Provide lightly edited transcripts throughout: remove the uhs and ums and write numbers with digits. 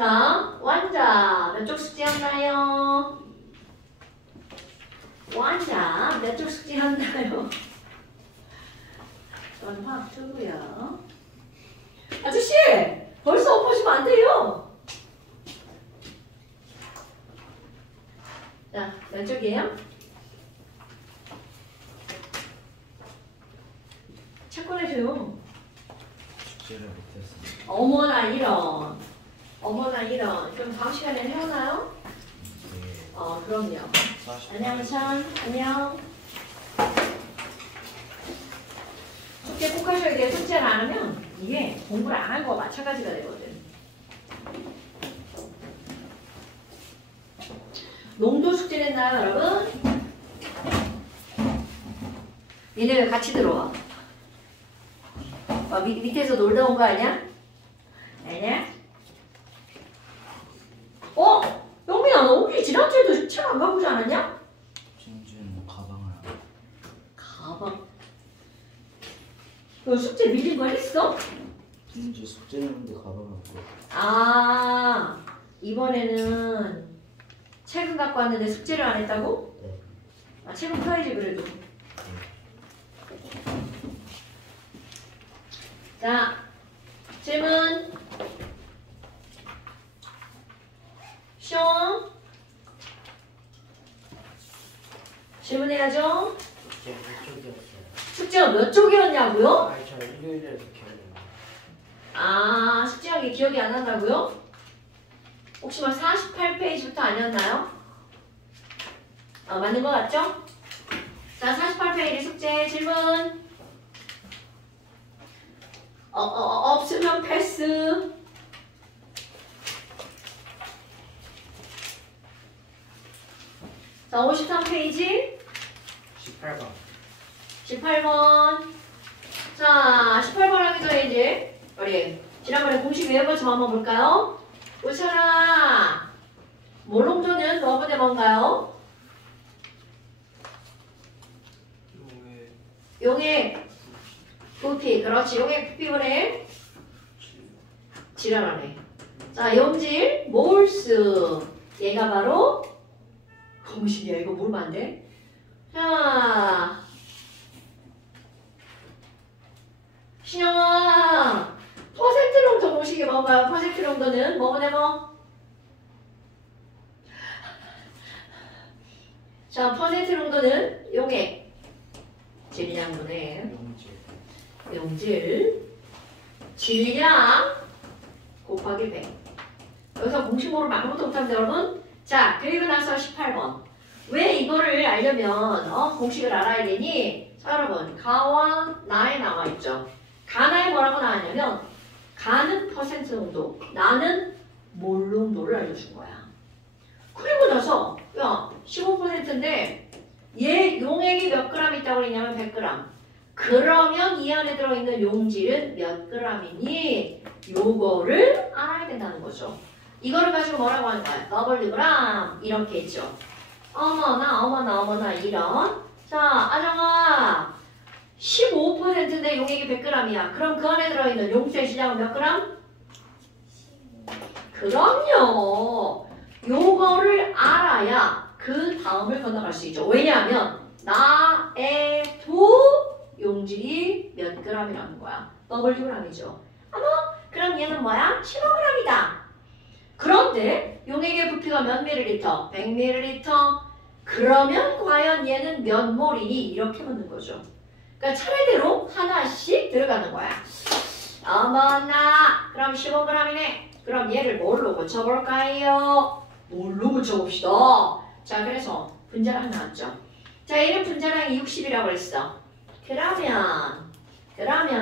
자, 완자 몇 쪽 숙제한다요? 완자 몇 쪽 숙제한다요? 저는 화학 투고요. 아저씨! 벌써 엎으시면 안 돼요. 자, 몇 쪽이에요? 책 꺼내줘요. 숙제를 못했어. 어머나 이런. 어머나 이런. 그럼 다음 시간에 해오나요? 네. 그럼요. 안녕 천. 안녕. 숙제 꼭 하셔야 돼요. 숙제를 안 하면 이게 공부를 안 한 거와 마찬가지가 되거든. 농도 숙제를 했나요, 여러분? 니네 왜 같이 들어와? 밑에서 놀다 온 거 아니야? 아니야? 영민아, 너 우리 지난주에도 책 안 가보지 않았냐? 진주는 가방을 안 가방. 너 숙제 밀린 거 했어? 진주 숙제 내는데 가방을 없고. 이번에는 책은 갖고 왔는데 숙제를 안 했다고? 네. 책은 펴야지 그래도. 자, 질문. 쇼. 질문해야죠. 숙제 몇 쪽이었어요? 숙제가 몇 쪽이었냐고요? 저 일요일에서 기억이 안 나요. 숙제한 게 기억이 안 난다고요? 혹시 48페이지부터 아니었나요? 맞는 거 같죠? 자, 48페이지 숙제 질문. 없으면 패스. 자, 53페이지. 18번. 18번. 자, 18번 하기 전에 이제 우리 지난번에 공식 외운 좀 한번 볼까요? 보셔라. 몰롱도는 뭐분의 뭔가요? 용의 부피. 그렇지. 용의 부피분의 지랄하네. 자, 용질 몰수. 얘가 바로 공식이야. 이거 모르면 안 돼. 자, 신영아, 퍼센트 농도 공식이 뭔가요? 퍼센트 농도는 뭐분의 뭐? 자, 퍼센트 농도는 용액 질량분의 용질 질량 곱하기 100. 여기서 공식 모르면 아무것도 못합니다, 여러분. 자, 그리고 나서 18번. 왜 이거를 알려면 공식을 알아야 되니? 자, 여러분, 가와 나에 나와 있죠. 가나에 뭐라고 나왔냐면 가는 퍼센트 농도, 나는 몰 농도를 알려준 거야. 그리고 나서 야, 15%인데 얘 용액이 몇 그램 있다고 그랬냐면 100g. 그러면 이 안에 들어있는 용질은 몇 g이니? 요거를 알아야 된다는 거죠. 이거를 가지고 뭐라고 하는 거야? Wg 이렇게 했죠. 어머나 이런. 자, 아정아 15%인데 용액이 100g이야. 그럼 그 안에 들어있는 용수의 질량은 몇 그램? 그럼요. 요거를 알아야 그 다음을 건너갈 수 있죠. 왜냐하면 나에도 용질이 몇 g이라는 거야. Wg이죠. 그럼 얘는 뭐야? 15g이다. 그런데 용액의 부피가 몇 밀리리터? 100ml. 그러면 과연 얘는 몇 몰이니? 이렇게 묻는 거죠. 그러니까 차례대로 하나씩 들어가는 거야. 어머나, 그럼 15g이네. 그럼 얘를 뭘로 고쳐볼까요? 뭘로 고쳐봅시다. 자, 그래서 분자량 나왔죠. 자, 얘는 분자량이 60이라고 그랬어. 그러면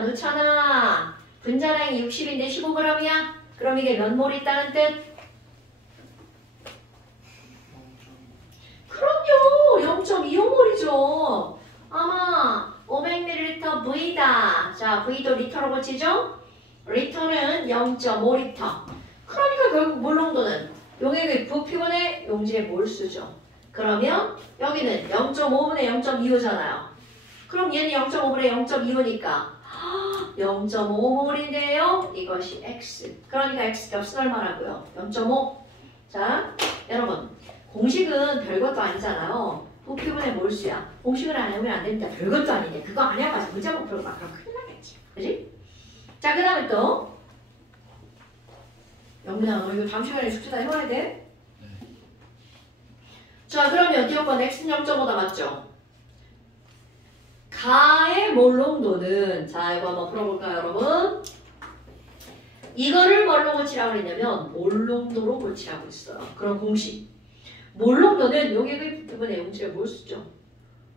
놓잖아. 분자량이 60인데 15g이야? 그럼 이게 몇 몰 있다는 뜻? 그럼요. 0.25몰이죠. 아마 500ml V다. 자, V도 리터로 고치죠? 리터는 0.5리터. 그러니까 결국 몰 농도는 용액의 부피분의 용질의 몰수죠. 그러면 여기는 0.5분의 0.25잖아요. 그럼 얘는 0.5분의 0.25니까 0.5몰인데요. 이것이 x. 그러니까 x 값은 얼마라고요? 0.5. 자, 여러분. 공식은 별것도 아니잖아요. 부피분의 몰수야. 공식을 안 하면 안 됩니다. 별것도 아닌데. 그거 안 해봐서 문제만 풀고 막 그럼 큰일 나겠지. 그지? 자, 그 다음에 또. 영민아, 너 이거 다음 시간에 숙제 다 해와야 돼? 자, 그러면 디오건 x는 0.5다 맞죠? 가의 몰롱도는, 자, 이거 한번 풀어볼까요, 여러분? 이거를 뭘로 고치라고 했냐면 몰롱도로 고치라고 했어요. 그런 공식. 몰롱도는 용액의 부분의 용질의 몰수죠.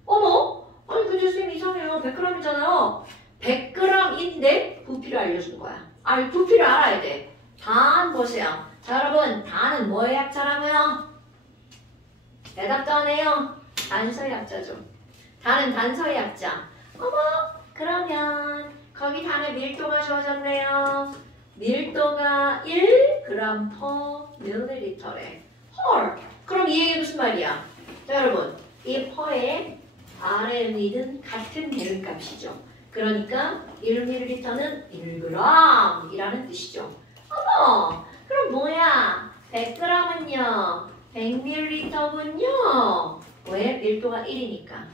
어머? 아니 근데 선생님 이상해요. 100g이잖아요. 100g인데 부피를 알려주는 거야. 아니 부피를 알아야 돼. 단 보세요. 자 여러분 단은 뭐의 약자라고요? 대답도 안 해요. 단서의 약자죠. 단은 단서의 약자. 어머 그러면 거기 단의 밀도가 주어졌네요. 밀도가 1g/ml래. 헐. 그럼 이 얘기 무슨 말이야? 자 여러분 이 퍼의 RM이든 같은 계름값이죠. 그러니까 1ml는 1g이라는 뜻이죠. 어머 그럼 뭐야 100g은요 100ml군요. 왜? 밀도가 1이니까.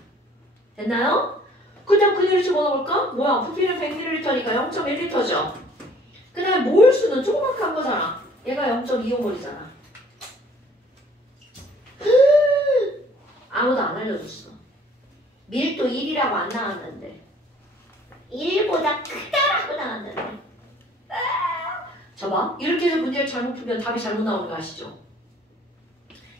됐나요? 그다음 그대로 집어넣을까? 뭐야 부피는 100ml니까 0.1L죠. 그 다음에 몰수는 조그맣게 한 거잖아. 얘가 0.25몰이잖아. 아무도 안 알려줬어. 밀도 1이라고 안 나왔는데 1보다 크다라고 나왔는데 저봐 이렇게 해서 문제를 잘못 풀면 답이 잘못 나오는 거 아시죠?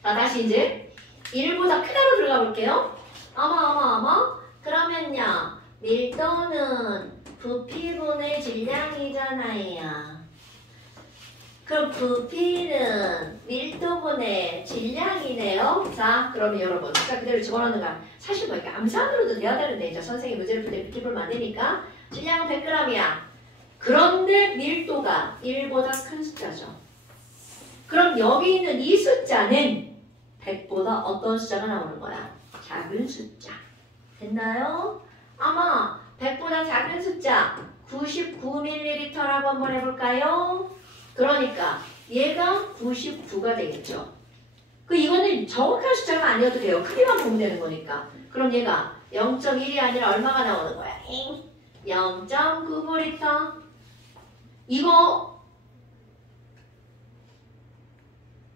자 다시 이제 1보다 크다로 들어가 볼게요. 어머 그러면요 밀도는 부피분의 질량이잖아요. 그럼 부피는 밀도분의 질량이네요. 자, 그러면 여러분, 자 그대로 집어넣는 거야. 사실 뭐 이렇게 암산으로도 돼야 되는데 이제 선생님 문제를 풀 때 이렇게 풀면 안 되니까 질량은 100g이야. 그런데 밀도가 1보다 큰 숫자죠. 그럼 여기 있는 이 숫자는 100보다 어떤 숫자가 나오는 거야? 작은 숫자. 됐나요? 아마 100보다 작은 숫자 99ml라고 한번 해볼까요? 그러니까 얘가 99가 되겠죠. 이거는 정확한 숫자가 아니어도 돼요. 크기만 보면 되는 거니까. 그럼 얘가 0.1이 아니라 얼마가 나오는 거야? 0.99ml. 이거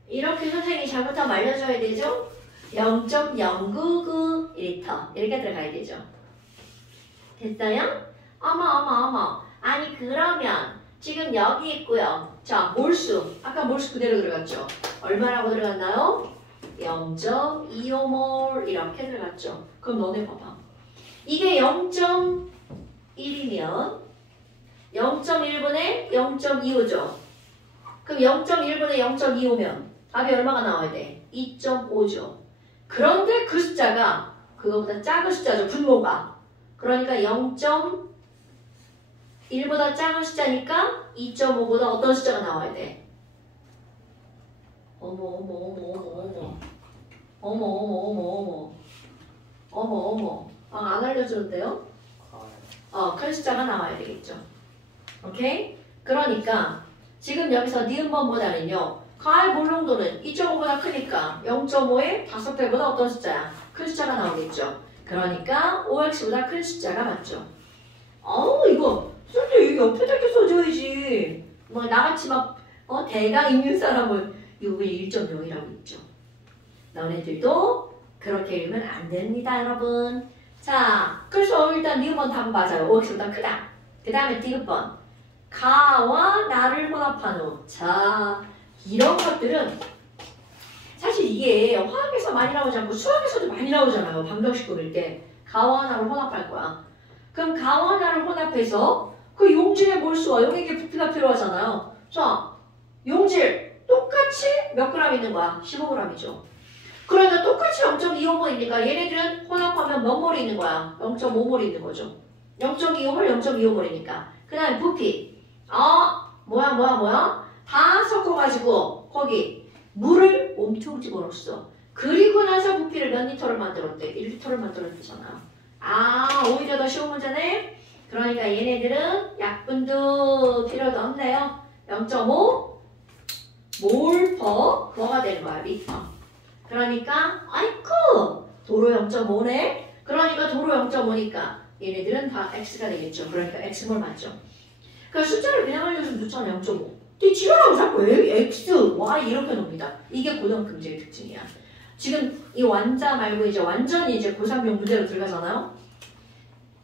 이렇게 선생님이 잘못하면 알려줘야 되죠? 0.099L 이렇게 들어가야 되죠. 됐어요? 어머 아니 그러면 지금 여기 있고요. 자 몰수 아까 몰수 그대로 들어갔죠. 얼마라고 들어갔나요? 0.25몰 이렇게 들어갔죠. 그럼 너네 봐봐. 이게 0.1이면 0.1분의 0.25죠. 그럼 0.1분의 0.25면 답이 얼마가 나와야 돼? 2.5죠. 그런데 그 숫자가 그거보다 작은 숫자죠. 분모가. 그러니까 0.1보다 작은 숫자니까 2.5보다 어떤 숫자가 나와야 돼? 어머. 안 알려주는데요? 큰 숫자가 나와야 되겠죠. 오케이? 그러니까 지금 여기서 니은번보다는요. 가의 몰롱도는 2.5보다 크니까 0.5의 5배보다 어떤 숫자야? 큰 숫자가 나오겠죠. 그러니까 5x보다 큰 숫자가 맞죠. 이거 선생님 이거 옆에다 이렇게 써줘야지. 뭐 나같이 막 대강 읽는 사람은 이거 1.0이라고 있죠. 너네들도 그렇게 읽으면 안 됩니다, 여러분. 자, 그래서 일단 니은번 답은 맞아요. 5x보다 크다. 그 다음에 디귿번. 가와 나를 혼합한 후. 자, 이런 것들은 사실 이게 화학에서 많이 나오지 않고 수학에서도 많이 나오잖아요. 방정식 꾸밀 때. 가와 나를 혼합할 거야. 그럼 가와 나를 혼합해서 그 용질의 몰수와 용액의 부피가 필요하잖아요. 자, 용질 똑같이 몇 그램 있는 거야? 15g이죠. 그러니까 똑같이 0.25몰이니까 얘네들은 혼합하면 몇 몰이 있는 거야? 0.5몰이 있는 거죠. 0.25몰, 0.25몰이니까. 그 다음에 부피. 뭐야? 다 섞어가지고 거기 물을 엄청 집어넣었어. 그리고 나서 부피를 몇 리터를 만들었대? 1리터를 만들었잖아. 오히려 더 쉬운 문제네. 그러니까 얘네들은 약분도 필요도 없네요. 0.5 몰 퍼 거가 되는 거야. 리터. 그러니까 아이쿠 도로 0.5네. 그러니까 도로 0.5니까 얘네들은 다 x가 되겠죠. 그러니까 x몰 맞죠. 그러니까 숫자를 그냥 알려주면 좋잖아. 0.5. 근데 지랄하고 자꾸 x, y 이렇게 놉니다. 이게 고등학교 문제의 특징이야. 지금 이 완자 말고 이제 완전히 이제 고3용 문제로 들어가잖아요.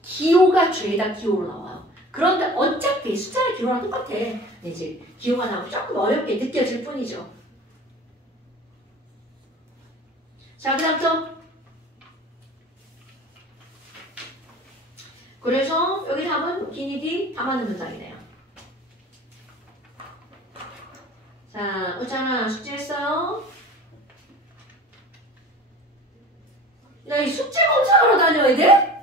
기호가 죄다 기호로 나와요. 그런데 어차피 숫자의 기호랑 똑같아. 이제 기호가 나오고 조금 어렵게 느껴질 뿐이죠. 자, 그 다음 또. 그래서 여기 답은 기니디 다 맞는 문장이네요. 자, 우찬아 숙제했어요? 야, 이 숙제 검사하러 다녀야 돼?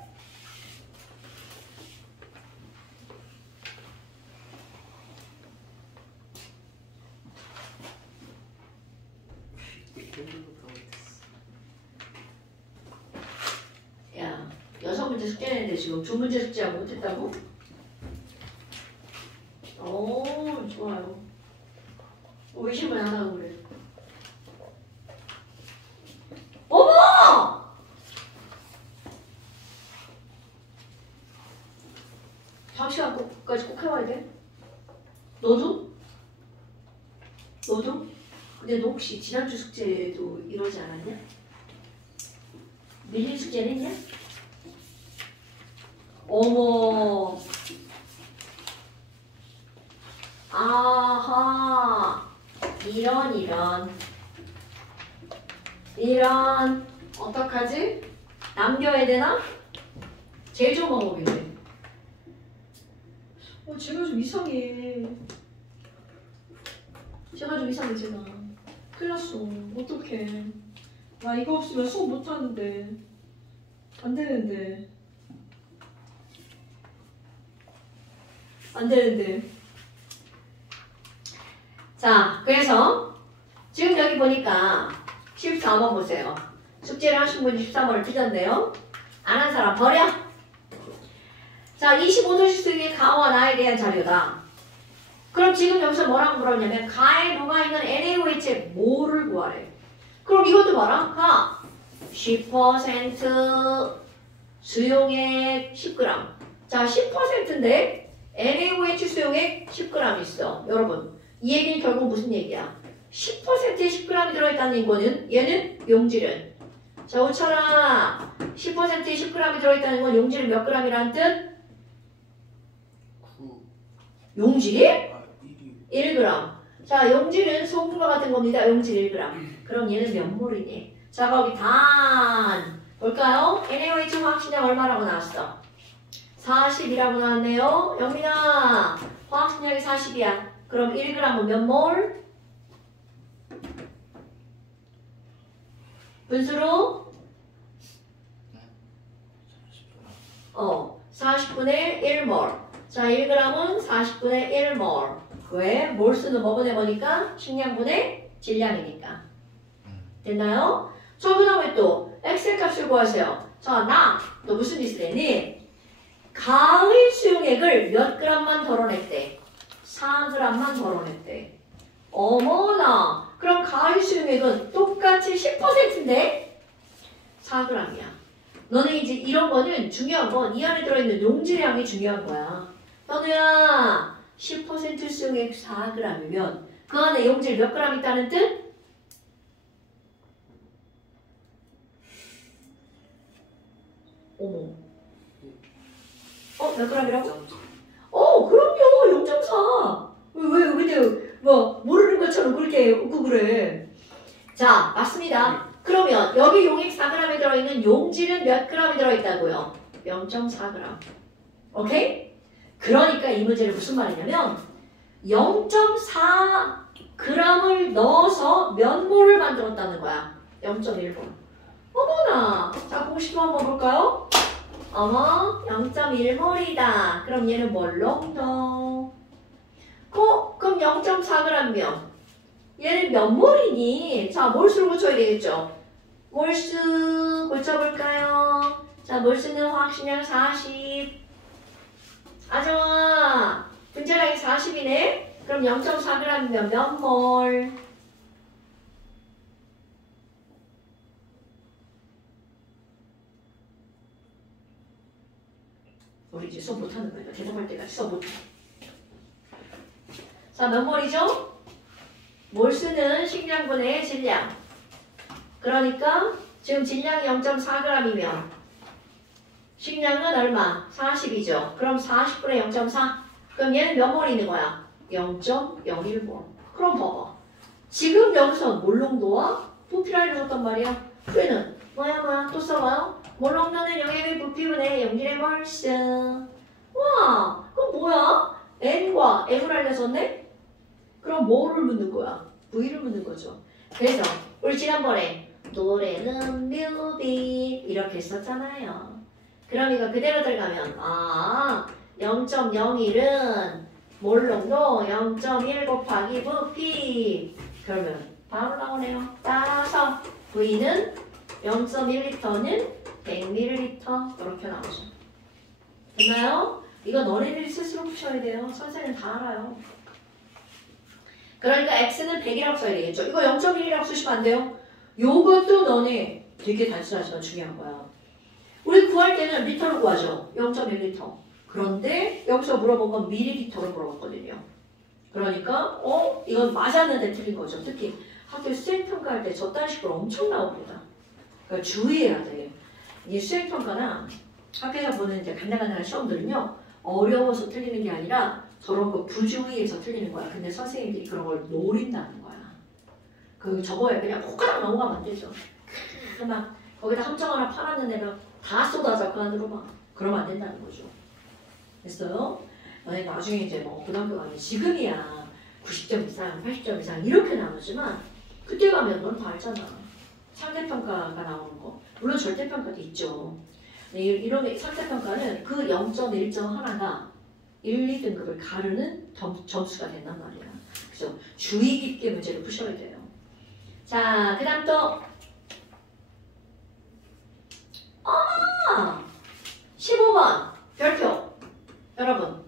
야, 6문제 숙제했는데 지금 2문제 숙제하고 못했다고? 오, 좋아요. 의심을 안 하고 그래. 어머! 장시간 꼭까지 꼭 해와야 돼? 너도? 너도? 근데 너 혹시 지난주 숙제도 이러지 않았냐? 밀린 숙제는 했냐? 어머. 아하. 이런 어떡하지? 남겨야 되나? 제일 좋은 방법이네. 제가 좀 이상해. 제가. 큰일 났어. 어떡해. 나 이거 없으면 수업 못하는데. 안 되는데. 자, 그래서 지금 여기 보니까 14번 보세요. 숙제를 하신 분이 13번을 틀렸네요. 안 한 사람 버려. 자, 25도시 수익의 가와 나에 대한 자료다. 그럼 지금 여기서 뭐라고 물었냐면 가에 녹아 있는 NaOH의 뭐를 구하래. 그럼 이것도 봐라. 가 10% 수용액 10g. 자, 10%인데 NaOH 수용액 10g 있어. 여러분, 이 얘기는 결국 무슨 얘기야? 10%에 10g이 들어있다는 거는 얘는 용질은. 자, 우철아, 10%에 10g이 들어있다는 건 용질은 몇 g이라는 뜻? 9. 용질이? 아, 1g. 자, 용질은 소금과 같은 겁니다. 용질 1g. 그럼 얘는 몇 몰이니? 자, 거기 단. 볼까요? NaOH 화학식량 얼마라고 나왔어? 40이라고 나왔네요. 영민아, 화학식량이 40이야. 그럼 1g은 몇 몰? 분수로? 40분의 1몰. 자, 1g은 40분의 1몰. 왜? 몰수는 뭐 보내보니까 식량분의 질량이니까. 됐나요? 자, 그 다음에 또 엑셀 값을 구하세요. 자, 너 무슨 짓을 했니? 가의 수용액을 몇 g만 덜어냈대? 4g만 덜어냈대. 어머나! 그럼 가의 수용액은 똑같이 10%인데 4g이야. 너네 이제 이런 거는 중요한 건 이 안에 들어있는 용질량이 중요한 거야. 현우야, 10% 수용액 4g이면 그 안에 용질 몇 g 있다는 뜻? 어머. 몇 g이라고? 그럼요. 0.4. 근데 모르는 것처럼 그렇게 웃고 그래. 자, 맞습니다. 그러면 여기 용액 4g에 들어있는 용질은 몇 g이 들어있다고요? 0.4g. 오케이? 그러니까 이 문제는 무슨 말이냐면 0.4g을 넣어서 몇 몰을 만들었다는 거야. 0.1몰. 어머나. 자, 공식도 한번 볼까요? 어머, 0.1몰이다. 그럼 얘는 뭘로? 그럼 0.4g면 얘는 몇 몰이니? 자, 몰수를 고쳐야 되겠죠? 몰수 고쳐볼까요? 자, 몰수는 화학식량 40. 0.4g이면 몇 몰? 우리 이제 수업 못하는 거예요. 대답할 때까지 수업 못해. 자, 몇 몰이죠? 몰수는 식량분의 질량. 그러니까 지금 질량이 0.4g이면 식량은 얼마? 40이죠. 그럼 40분의 0.4. 그럼 얘는 몇 몰 있는 거야? 0.01몰. 그럼 봐봐. 지금 여기서 몰농도와 부피를 줬단 말이야. 풀이는 뭐야? 또 써봐요. 몰농도는 용액의 부피분의 용질의 몰수. 와, 그럼 뭐야? N과 M을 알려줬네? 그럼 뭐를 묻는 거야? V를 묻는 거죠. 그래서 우리 지난번에 노래는 뮤비 이렇게 했었잖아요. 그럼 이거 그대로 들어가면 0.01은 몰농도 0.1 곱하기 부피. 그러면 바로 나오네요. 따라서 V는 0.1리터는 100ml 이렇게 나오죠. 됐나요? 이거 너네들이 스스로 푸셔야 돼요. 선생님 다 알아요. 그러니까 X는 100이라고 써야 되겠죠. 이거 0.1이라고 쓰시면 안 돼요. 요것도 너네 되게 단순하지만 중요한 거야. 우리 구할 때는 리터로 구하죠. 0.1리터. 그런데 여기서 물어본 건 밀리리터로 물어봤거든요. 그러니까 이건 맞았는데 틀린 거죠. 특히 학교 수행평가할 때 저딴 식으로 엄청 나옵니다. 그러니까 주의해야 돼. 이 수행평가나 학교에서 보는 이제 간단한 시험들은요. 어려워서 틀리는 게 아니라 저런 거 부주의해서 틀리는 거야. 근데 선생님들이 그런 걸 노린다는 거야. 저거에 그냥 호가닥 넘어가면 안 되죠. 막 거기다 함정 하나 팔았는 애가 다 쏟아져 그 안으로 막. 그러면 안 된다는 거죠. 됐어요? 너네 나중에 이제 뭐 고등학교 가면 지금이야 90점 이상, 80점 이상 이렇게 나오지만 그때 가면 넌 다 알잖아. 상대평가가 나오는 거. 물론 절대평가도 있죠. 이런 상대평가는 그 0.1점 하나가 1, 2등급을 가르는 점수가 된단 말이야. 그래서 주의 깊게 문제를 푸셔야 돼요. 자, 그 다음 또 15번 별표. 여러분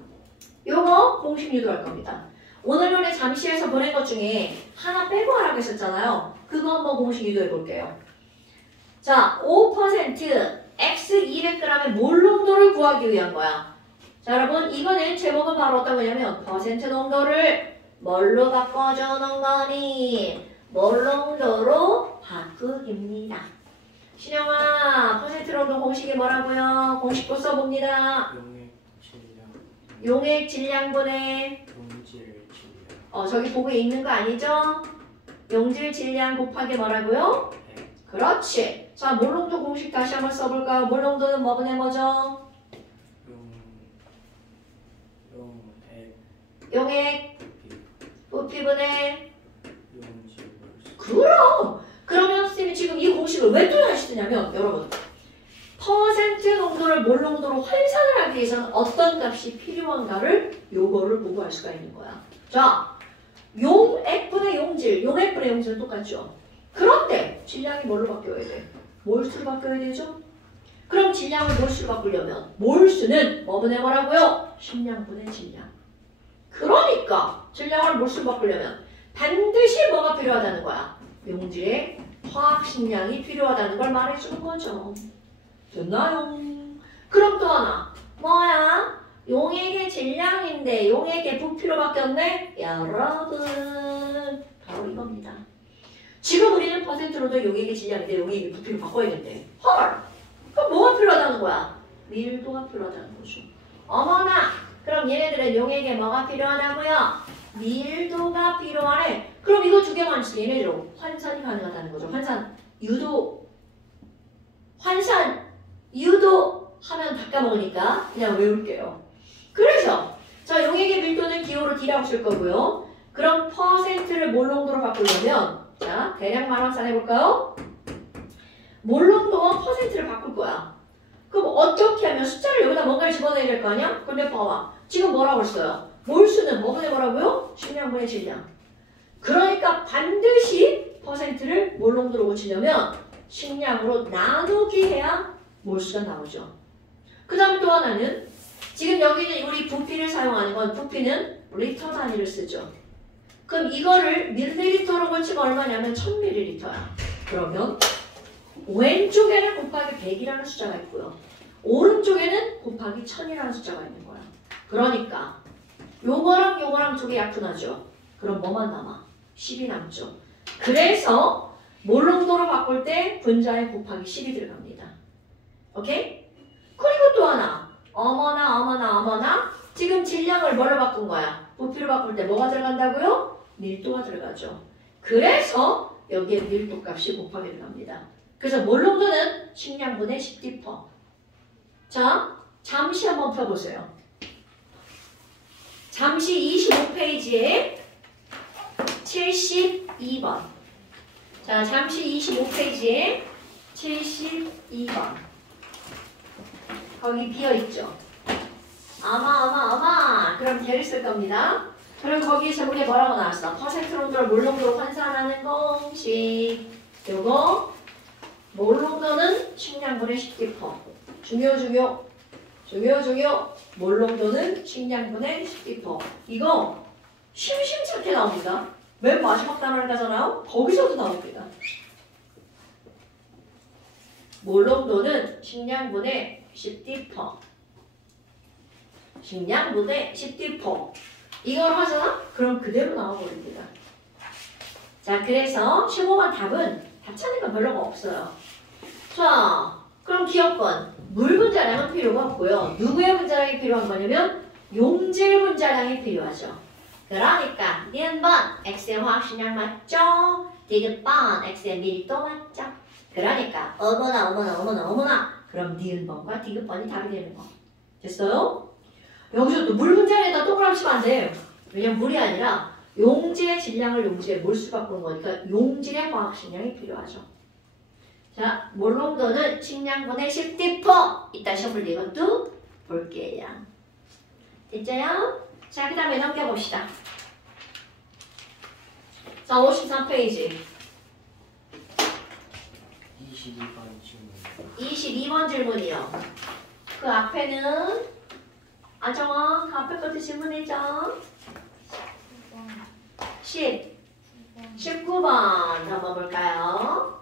요거 공식 유도할 겁니다. 오늘은 잠시해서 보낸 것 중에 하나 빼고 하라고 했었잖아요. 그거 한번 공식 유도해 볼게요. 자, 5% X 200g의 몰 농도를 구하기 위한 거야. 자, 여러분 이거는 제목은 바로 어떤 거냐면 퍼센트 농도를 뭘로 바꿔주는 거니? 몰 농도로 바꾸기입니다. 신영아, 퍼센트 농도 공식이 뭐라고요? 공식도 써봅니다. 용액 질량분의 용질 질량. 저기 보고에 있는 거 아니죠? 용질 질량 곱하기 뭐라고요? 네. 그렇지. 자, 몰농도 공식 다시 한번 써볼까요? 몰농도는 뭐분의 뭐죠? 용액 부피분의 용질 그럼! 그러면 선생님이 지금 이 공식을 왜 또 다시 쓰냐면 여러분 퍼센트 농도를 몰 농도로 환산을 하기 위해서는 어떤 값이 필요한가를 요거를 보고 알 수가 있는 거야. 자, 용액분의 용질, 용액분의 용질은 똑같죠. 그런데 질량이 뭘로 바뀌어야 돼? 몰수로 바뀌어야 되죠? 그럼 질량을 몰수로 바꾸려면 몰수는 뭐분의 뭐라고요? 식량분의 질량. 그러니까 질량을 몰수로 바꾸려면 반드시 뭐가 필요하다는 거야? 용질의 화학식량이 필요하다는 걸 말해주는 거죠. 됐나요? 그럼 또 하나 뭐야? 용액의 질량인데 용액의 부피로 바뀌었네? 여러분 바로 이겁니다. 지금 우리는 퍼센트로도 용액의 질량인데 용액의 부피로 바꿔야 된대. 헐! 그럼 뭐가 필요하다는 거야? 밀도가 필요하다는 거죠. 어머나! 그럼 얘네들은 용액에 뭐가 필요하다고요? 밀도가 필요하네. 그럼 이거 두 개만 있으면 얘네들은 환산이 가능하다는 거죠. 환산, 유도 하면 다 까먹으니까 그냥 외울게요. 그래서 자, 용액의 밀도는 기호로 D라고 쓸 거고요. 그럼 퍼센트를 몰 농도로 바꾸려면 자, 대략 말환산 해볼까요? 몰 농도와 퍼센트를 바꿀 거야. 그럼 어떻게 하면 숫자를 여기다 뭔가를 집어넣어야 될 거 아니야? 근데 봐봐. 지금 뭐라고 했어요? 몰수는 뭐분의 뭐라고요? 식량분의 질량. 그러니까 반드시 퍼센트를 몰 농도로 고치려면 식량으로 나누기 해야 몰수가 나오죠. 그 다음에 또 하나는 지금 여기는 우리 부피를 사용하는 건 부피는 리터 단위를 쓰죠. 그럼 이거를 밀리리터로 고치면 얼마냐면 1000ml야. 그러면 왼쪽에는 곱하기 100이라는 숫자가 있고요. 오른쪽에는 곱하기 1000이라는 숫자가 있는 거야. 그러니까 요거랑 요거랑 두 개 약분하죠. 그럼 뭐만 남아? 10이 남죠. 그래서 몰롱도로 바꿀 때 분자에 곱하기 10이 들어갑니다. 오케이? 그리고 또 하나. 어머나. 지금 질량을 뭘로 바꾼 거야? 부피로 바꿀 때 뭐가 들어간다고요? 밀도가 들어가죠. 그래서 여기에 밀도 값이 곱하기 들어갑니다. 그래서 몰롱도는 식량분의 10D%. 자, 잠시 한번 펴보세요. 잠시 25페이지에 72번. 자, 잠시 25페이지에 72번. 거기 비어있죠? 아마. 그럼 대를 쓸 겁니다. 그럼 거기 제목에 뭐라고 나왔어? 퍼센트롱도를 몰롱도로 환산하는 공식. 요거 몰롱도는 식량분의 10D%. 중요. 몰롱도는 식량분의 10D%. 이거 심심치 않게 나옵니다. 맨 마지막 단어를 가잖아요. 거기서도 나옵니다. 몰롱도는 식량분의 10D%. 식량분의 10D%. 이걸 하잖아? 그럼 그대로 나와버립니다. 자, 그래서 15번 답은 답 찾는 건 별로가 없어요. 자, 그럼 기억번. 물 분자량은 필요가 없고요. 누구의 분자량이 필요한 거냐면 용질 분자량이 필요하죠. 그러니까 니은번 X의 화학식량 맞죠? 디귿번 X의 밀도 맞죠? 그러니까 어머나 그럼 니은번과 디귿번이 답이 되는 거. 됐어요? 여기서 또 물 분자량에다 동그라미 치면 안 돼요. 왜냐면 물이 아니라 용질의 질량을 용질의 몰수 바꾸는 거니까 용질의 화학식량이 필요하죠. 자, 몰롱도는 식량분의 10D%. 이따 시험 볼 때 이것도 볼게요. 됐죠요? 자, 그 다음에 넘겨봅시다. 자, 53페이지. 22번 질문. 22번 질문이요. 그 앞에는 아정아, 그 앞에 것도 질문이죠. 19번 한번 볼까요?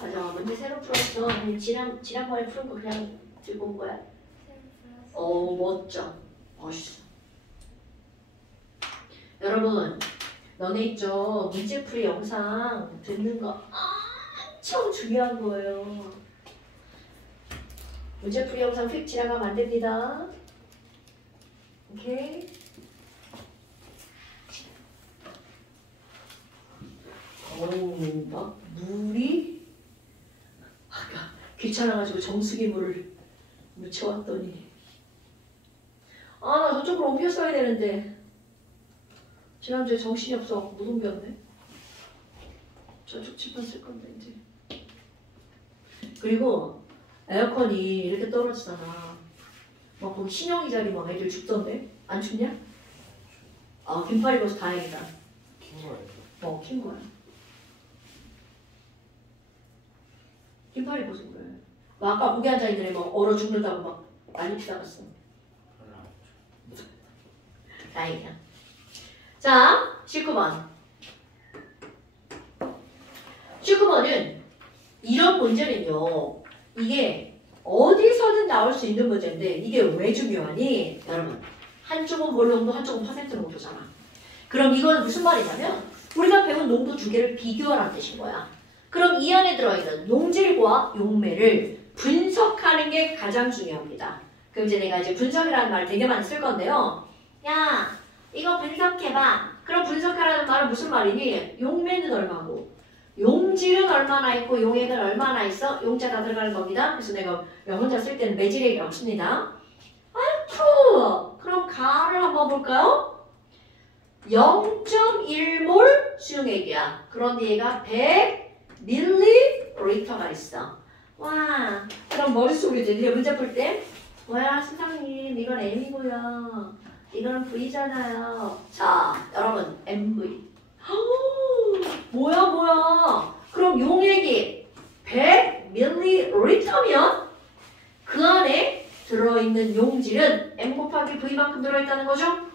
맞아, 문제 새로 풀었어. 지난번에 푸른 거 그냥 들고 온 거야? 오, 멋져. 멋있어. 여러분, 너네 있죠? 문제풀이 영상 듣는 거 엄청 중요한 거예요. 문제풀이 영상 휙 지나가면 안 됩니다. 오케이? 어우, 막 물이 아까 귀찮아가지고 정수기 물을 묻혀왔더니 나 저쪽으로 옮겨 써야 되는데 지난주에 정신이 없어 못 옮겼네. 저쪽 칠판 쓸 건데 이제. 그리고 에어컨이 이렇게 떨어지잖아. 막 거기 신영이 자리 막 애들 춥던데 안 춥냐? 아, 긴팔 입어서 다행이다. 킨 거예요? 킨 거야. 긴팔 입어서 그래. 막 아까 거기 앉아있는 애 막 얼어 죽는다고 막 난리 피다갔어. 다행이야. 자, 19번. 19번은 이런 문제는요. 이게 어디서든 나올 수 있는 문제인데 이게 왜 중요하니? 여러분, 한쪽은 몰롱도 한쪽은 퍼센트 농도잖아. 그럼 이건 무슨 말이냐면 우리가 배운 농도 두 개를 비교하라는 뜻인 거야. 그럼 이 안에 들어있는 농질과 용매를 분석하는 게 가장 중요합니다. 그럼 이제 내가 이제 분석이라는 말을 되게 많이 쓸 건데요. 야, 이거 분석해봐. 그럼 분석하라는 말은 무슨 말이니? 용매는 얼마고 용질은 얼마나 있고 용액은 얼마나 있어? 용자 다 들어가는 겁니다. 그래서 내가 혼자 쓸 때는 매질액이라고 씁니다. 아이쿠! 그럼 가를 한번 볼까요? 0.1몰 수용액이야. 그런데 얘가 100ml가 있어. 와, 그럼 머릿속에 이제 문제 풀 때 뭐야 선생님 이건 M이고요. 이거는 V잖아요. 자, 여러분 MV. 뭐야? 그럼 용액이 100ml면 그 안에 용질은 M 곱하기 V만큼 들어있다는 거죠?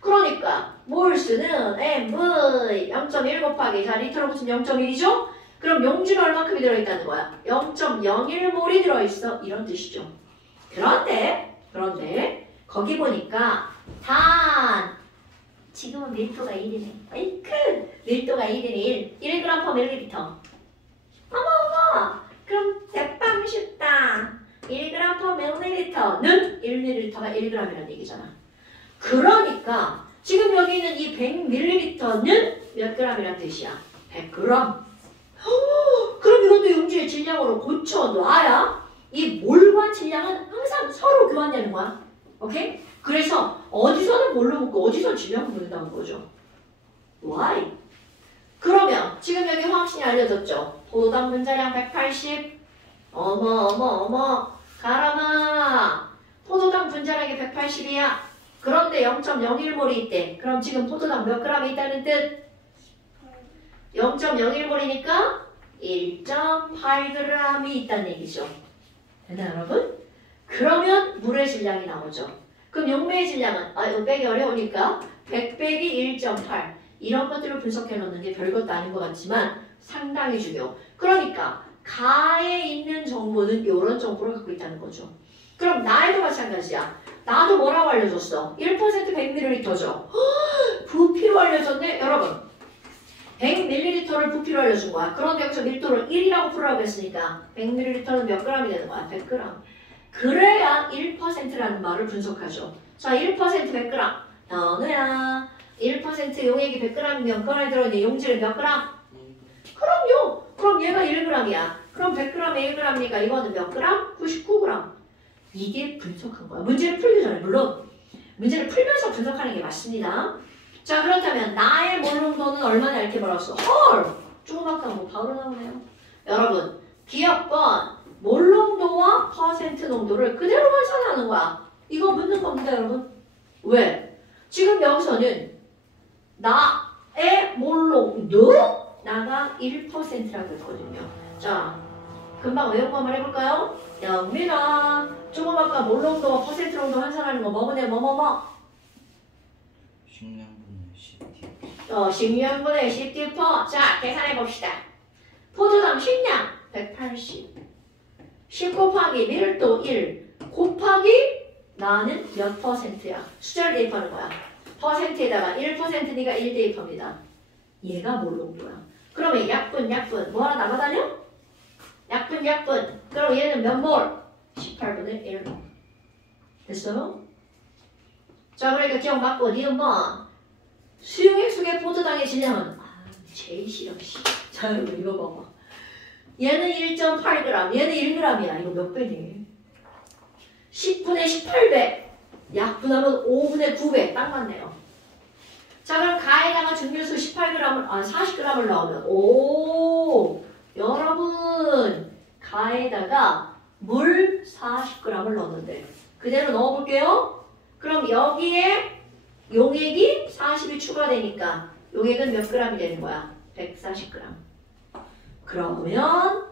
그러니까 몰수는 MV 0.1 곱하기 자 리터로 붙이면 0.1이죠? 그럼 용질은 얼마큼이 들어있다는 거야? 0.01몰이 들어있어 이런 뜻이죠. 그런데 거기 보니까 단 지금은 밀도가 1이네. 아이쿠 밀도가 1이네 1g/ml. 어머 그럼 대빵 쉽다. 1g/ml는 1ml가 1g이라는 얘기잖아. 그러니까 지금 여기 있는 이 100ml는 몇 g이란 뜻이야? 100g. 그럼 이것도 용질의 질량으로 고쳐놔야 이 몰과 질량은 항상 서로 교환되는 거야. 오케이? 그래서 어디서는 몰로 묻고 어디서 질량 묻는다는 거죠. Why? 그러면 지금 여기 화학식이 알려졌죠. 포도당 분자량 180. 어머 가람아 포도당 분자량이 180이야. 그런데 0.01몰이 있대. 그럼 지금 포도당 몇 g이 있다는 뜻? 0.01몰이니까 1.8g이 있다는 얘기죠. 됐나요 여러분? 그러면 물의 질량이 나오죠. 그럼 용매의 질량은 이거 빼기 어려우니까 100 빼기 1.8 이런 것들을 분석해 놓는 게 별것도 아닌 것 같지만 상당히 중요. 그러니까 가에 있는 정보는 이런 정보를 갖고 있다는 거죠. 그럼 나에도 마찬가지야. 나도 뭐라고 알려줬어? 1% 100ml죠. 부피로 알려줬네. 여러분 100ml를 부피로 알려준 거야. 그런데 여기서 밀도를 1이라고 풀으라고 했으니까 100ml는 몇 g이 되는 거야? 100g. 그래야 1%라는 말을 분석하죠. 자 1% 100g. 너야 1% 용액이 100g이면 그 안에 들어있는 용질은 몇 g? 그럼요. 그럼 얘가 1g이야. 그럼 100g에 1g이니까 이거는 몇 g? 99g. 이게 분석한 거야. 문제를 풀기 전에 물론 문제를 풀면서 분석하는 게 맞습니다. 자 그렇다면 나의 몰농도는 얼마나 이렇게 벌었어? 헐! 조그맣다 뭐 바로 나오네요. 여러분 기억번 몰농도와 퍼센트 농도를 그대로 환산하는 거야. 이거 묻는 겁니다 여러분. 왜? 지금 여기서는 나의 몰농도 나가 1%라고 했거든요. 자 금방 외운 거 한번 해볼까요? 영민아 조금 아까 몰농도와 퍼센트 농도 환산하는 거 뭐뭐네 뭐뭐뭐 식량분의 10D%. 자 계산해 봅시다. 포도당 식량 180 10 곱하기 밀도 1 곱하기 나는 몇 퍼센트야? 숫자를 대입하는 거야. 퍼센트에다가 1%니까 1 대입합니다. 얘가 몰농도야. 그러면 약분 뭐 하나 남아다녀? 약분 그럼 얘는 몇 몰? 18분의 1 됐어요? 자 그러니까 기억 맞고 니은 뭐 수용액 속의 포도당의 질량은 제일 싫어. 자 여러분 이거 봐봐. 얘는 1.8g 얘는 1g이야. 이거 몇 배니? 10분의 18배 약분하면 5분의 9배 딱 맞네요. 자 그럼 가에다가 증류수 18g을 40g을 넣으면 여러분 가에다가 물 40g을 넣었는데 그대로 넣어볼게요. 그럼 여기에 용액이 40이 추가되니까 용액은 몇 g이 되는 거야? 140g. 그러면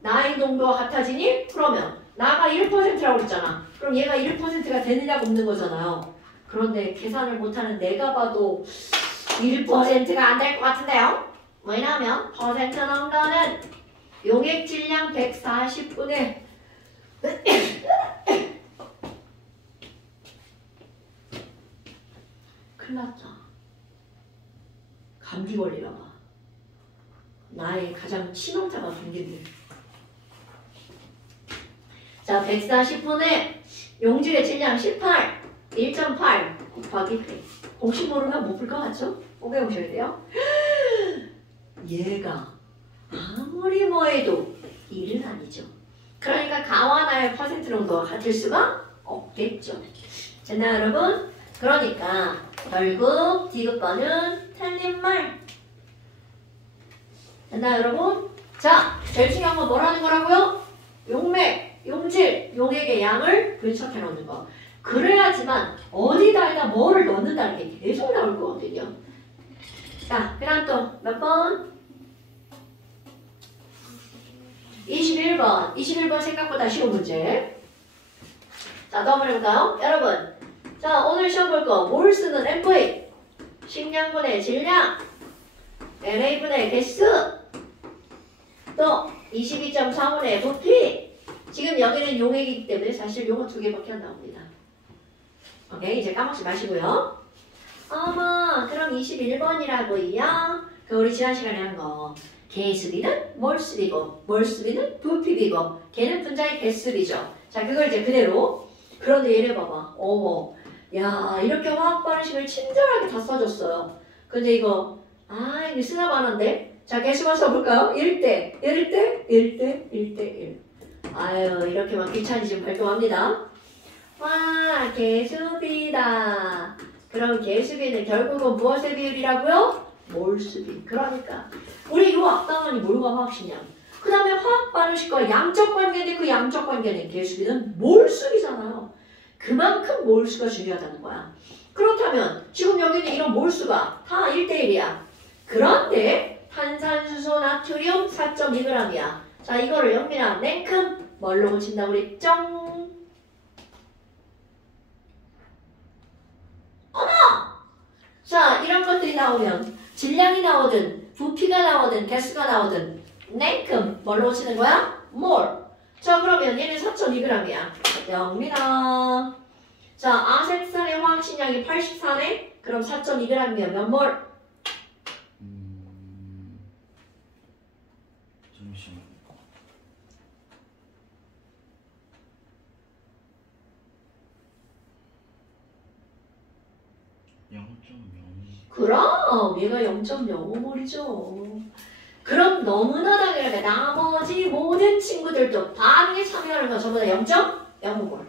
나의 농도와 같아지니? 그러면 나가 1%라고 그랬잖아. 그럼 얘가 1%가 되느냐고 묻는 거잖아요. 그런데 계산을 못하는 내가 봐도 1%가 안 될 것 같은데요? 왜냐면 퍼센트 농도는 용액 질량 140분의 큰일 났다. 감기 걸리나 봐. 나의 가장 친환자가 감기네. 자, 140분의 용질의 질량 18, 1.8 곱하기 100. 공식 모르면 못 풀 것 같죠? 꼭 외우셔야 돼요. 얘가 아무리 뭐해도 1은 아니죠. 그러니까 가와 나의 퍼센트 농도가 같을 수가 없겠죠. 됐나요 여러분? 그러니까 결국 디귿번은 틀린 말. 됐나요 여러분? 자, 제일 중요한 건 뭐라는 거라고요? 용맥, 용질, 용액의 양을 분석해 놓는 거. 그래야지만 어디다가 뭐를 넣는다는 게 계속 나올 거거든요. 자, 그 다음 또 몇 번? 21번. 21번 생각보다 쉬운 문제. 자, 또 한번 해볼까요? 여러분. 자, 오늘 시험 볼 거. 몰수는 MV. 식량분의 질량. NA분의 개수. 또 22.4분의 부피. 지금 여기는 용액이기 때문에 사실 용어 2개밖에 안 나옵니다. 오케이, 이제 까먹지 마시고요. 어머, 그럼 21번이라고요? 그 우리 지난 시간에 한 거. 개수비는 몰수비고, 몰수비는 부피비고, 걔는 분자의 개수비죠. 자, 그걸 이제 그대로. 그런데 얘네 봐봐. 어머, 야, 이렇게 화학 반응식을 친절하게 다 써줬어요. 근데 이거, 이거 쓰나 마나인데? 자, 개수만 써볼까요? 1대, 1대, 1대, 1대, 1. 아유, 이렇게 막 귀차니즘 발동합니다. 와, 개수비다. 그럼 개수비는 결국은 무엇의 비율이라고요? 몰수비. 그러니까 우리 요 앞단원이 뭘과 화학식량. 그 다음에 화학 반응식과 양적 관계인데 그 양적 관계는 개수비는 몰수비잖아요. 그만큼 몰수가 중요하다는 거야. 그렇다면 지금 여기는 이런 몰수가 다 1대1이야. 그런데 탄산수소 나트륨 4.2g이야. 자, 이거를 영민아 냉큼 뭘로 고친다고 그랬죠? 자, 이런 것들이 나오면 질량이 나오든 부피가 나오든 개수가 나오든 냉큼 뭘로 고치는 거야? 몰. 자, 그러면 얘는 4.2g이야. 영민아. 자, 아세트산의 화학식량이 84네? 그럼 4.2g이면 몇 몰? 잠시만. 그럼 얘가 0.05몰이죠. 그럼 너무나 당연하게 나머지 모든 친구들도 반응에 참여하는 건 전부 다 0.05몰.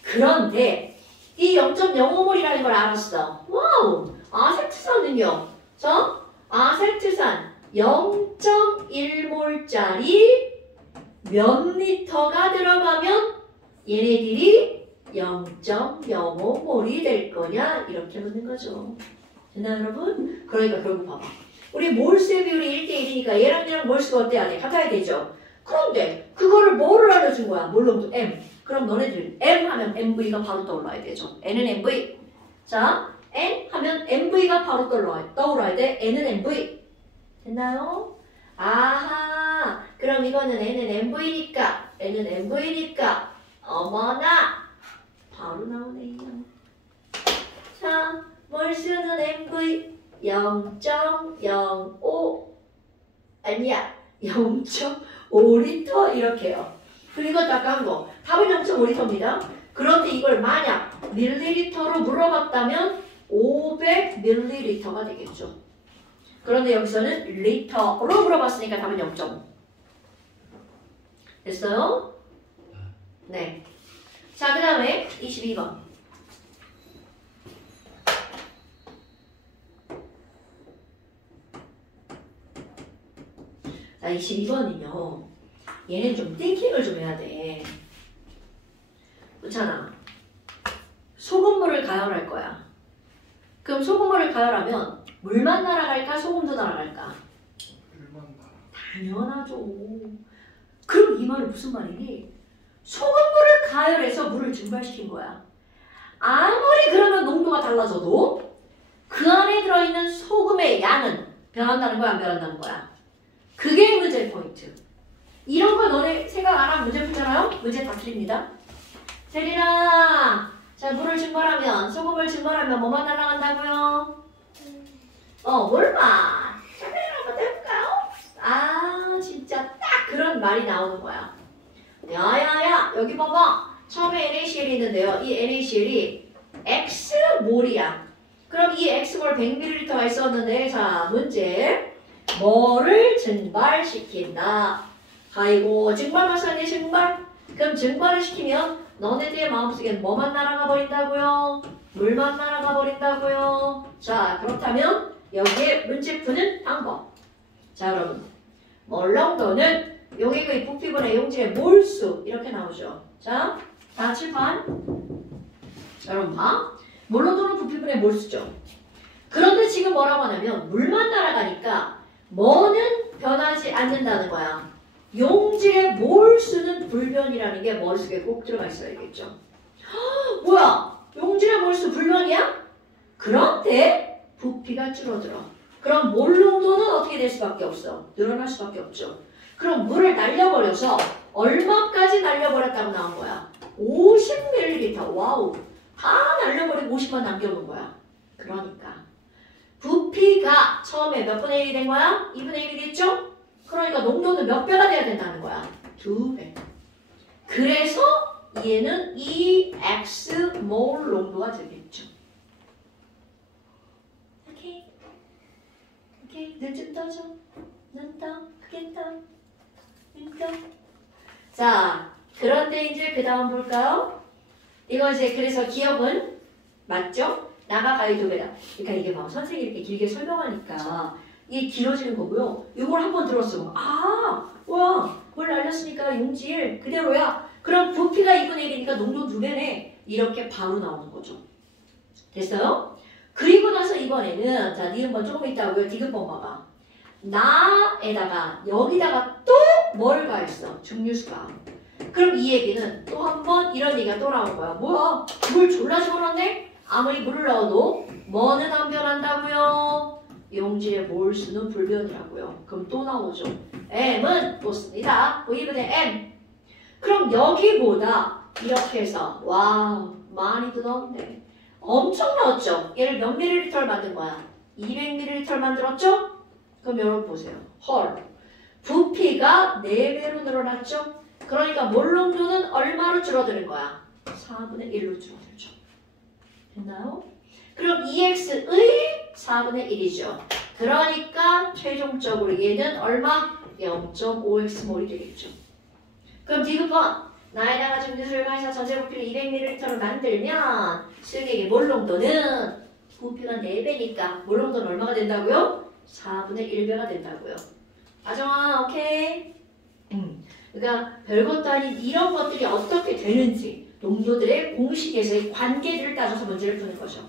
그런데 이 0.05몰이라는 걸 알았어. 와우! 아세트산은요. 저 아세트산 0.1몰짜리 몇 리터가 들어가면 얘네들이 0.05몰이 될 거냐? 이렇게 묻는 거죠. 됐나요, 여러분? 그러니까 결국 봐봐. 우리 몰수의 비율이 1대1이니까 얘랑 몰수가 어때야 돼? 같아야 되죠. 그런데 그거를 뭐를 알려준 거야? 뭘로? M. 그럼 너네들 M 하면 MV가 바로 떠올라야 되죠. N은 MV. 자, N 하면 MV가 바로 떠올라야 돼. N은 MV. 됐나요? 아하. 그럼 이거는 N은 MV니까 N은 MV니까 어머나 바로 나오네요. 자, 몰수는 MV 0.05 아니야 0.5리터 이렇게요. 그리고 딱 거 답은 0.5리터입니다. 그런데 이걸 만약 밀리리터로 물어봤다면 500밀리리터가 되겠죠. 그런데 여기서는 리터로 물어봤으니까 답은 0.5. 됐어요? 네. 자, 그 다음에 22번. 자, 22번은요. 얘는 좀 띵킹을 좀 해야 돼. 그렇잖아. 소금물을 가열할 거야. 그럼 소금물을 가열하면 물만 날아갈까? 소금도 날아갈까? 물만 날아. 당연하죠. 그럼 이 말은 무슨 말이니? 소금물을 가열해서 물을 증발시킨 거야. 아무리 그러면 농도가 달라져도 그 안에 들어있는 소금의 양은 변한다는 거야, 안 변한다는 거야? 그게 문제의 포인트. 이런 거 너네 생각 안 하면 문제 풀잖아요? 문제 다 틀립니다. 세린아, 자, 물을 증발하면, 소금을 증발하면 뭐만 날아간다고요? 물만. 세린아, 한번 해볼까요? 아, 진짜 딱 그런 말이 나오는 거야. 야야야, 여기 봐봐. 처음에 NaCl이 있는데요. 이 NaCl이 X몰이야. 그럼 이 X몰 100ml가 있었는데, 자, 문제. 뭐를 증발시킨다. 아이고, 증발 마찬가지 증발. 그럼 증발을 시키면 너네들의 마음속엔 뭐만 날아가 버린다고요? 물만 날아가 버린다고요? 자, 그렇다면 여기에 문제 푸는 방법. 자, 여러분. 몰렁도는 용액의 부피분의 용질의 몰수 이렇게 나오죠. 자, 다 칠판. 여러분 봐. 몰렁도는 부피분의 몰수죠. 그런데 지금 뭐라고 하냐면 물만 날아가니까 뭐는 변하지 않는다는 거야. 용질의 몰수는 불변이라는 게 머릿속에 꼭 들어가 있어야겠죠. 뭐야? 용질의 몰수 불변이야? 그런데 부피가 줄어들어. 그럼 몰농도는 어떻게 될 수밖에 없어? 늘어날 수밖에 없죠. 그럼 물을 날려버려서 얼마까지 날려버렸다고 나온 거야? 50ml. 와우. 다 날려버리고 50만 남겨놓은 거야. 그러니까 부피가 처음에 몇 분의 1이 된 거야? 2분의 1이겠죠? 그러니까 농도는 몇 배가 돼야 된다는 거야? 2배. 그래서 얘는 2x 몰 농도가 되겠죠. 오케이. 오케이. 눈 좀 떠줘. 눈 떠. 크게 떠. 눈 떠. 자, 그런데 이제 그 다음 볼까요? 이거 이제 그래서 기억은 맞죠? 나가가요 2배다. 그러니까 이게 막 선생님이 이렇게 길게 설명하니까 이게 길어지는 거고요. 이걸 한번 들었어. 아, 뭐야? 뭘 날렸으니까 용질 그대로야. 그럼 부피가 2분의 1이니까 농도 2배네. 이렇게 바로 나오는 거죠. 됐어요? 그리고 나서 이번에는 자, 니은번 조금 있다 하고요. 디귿번 봐봐. 나에다가 여기다가 또 뭘 가했어? 증류수가. 그럼 이 얘기는 또 한 번 이런 얘기가 또 나온 거야. 뭐야? 물 졸라 집어넣네? 아무리 물을 넣어도 뭐는 안 변한다고요? 용질의 몰수는 불변이라고요. 그럼 또 나오죠. M은 좋습니다. V분의 M. 그럼 여기보다 이렇게 해서 와우 많이 넣었네. 엄청 넣었죠? 얘를 몇 ml를 만든 거야? 200ml 만들었죠? 그럼 여러분 보세요. 헐. 부피가 4배로 늘어났죠? 그러니까 몰농도는 얼마로 줄어드는 거야? 4분의 1로 줄어들죠. 됐나요? 그럼 2x의 4분의 1이죠. 그러니까 최종적으로 얘는 얼마? 0.5x몰이 되겠죠. 그럼 디귿번 나에다가 증류수를 가해서 전체 부피를 200ml로 만들면 수액의 몰농도는 부피가 4배니까 몰농도는 얼마가 된다고요? 4분의 1배가 된다고요. 아정아 오케이? 그러니까 별것도 아닌 이런 것들이 어떻게 되는지 농도들의 공식에서의 관계들을 따져서 문제를 푸는 거죠.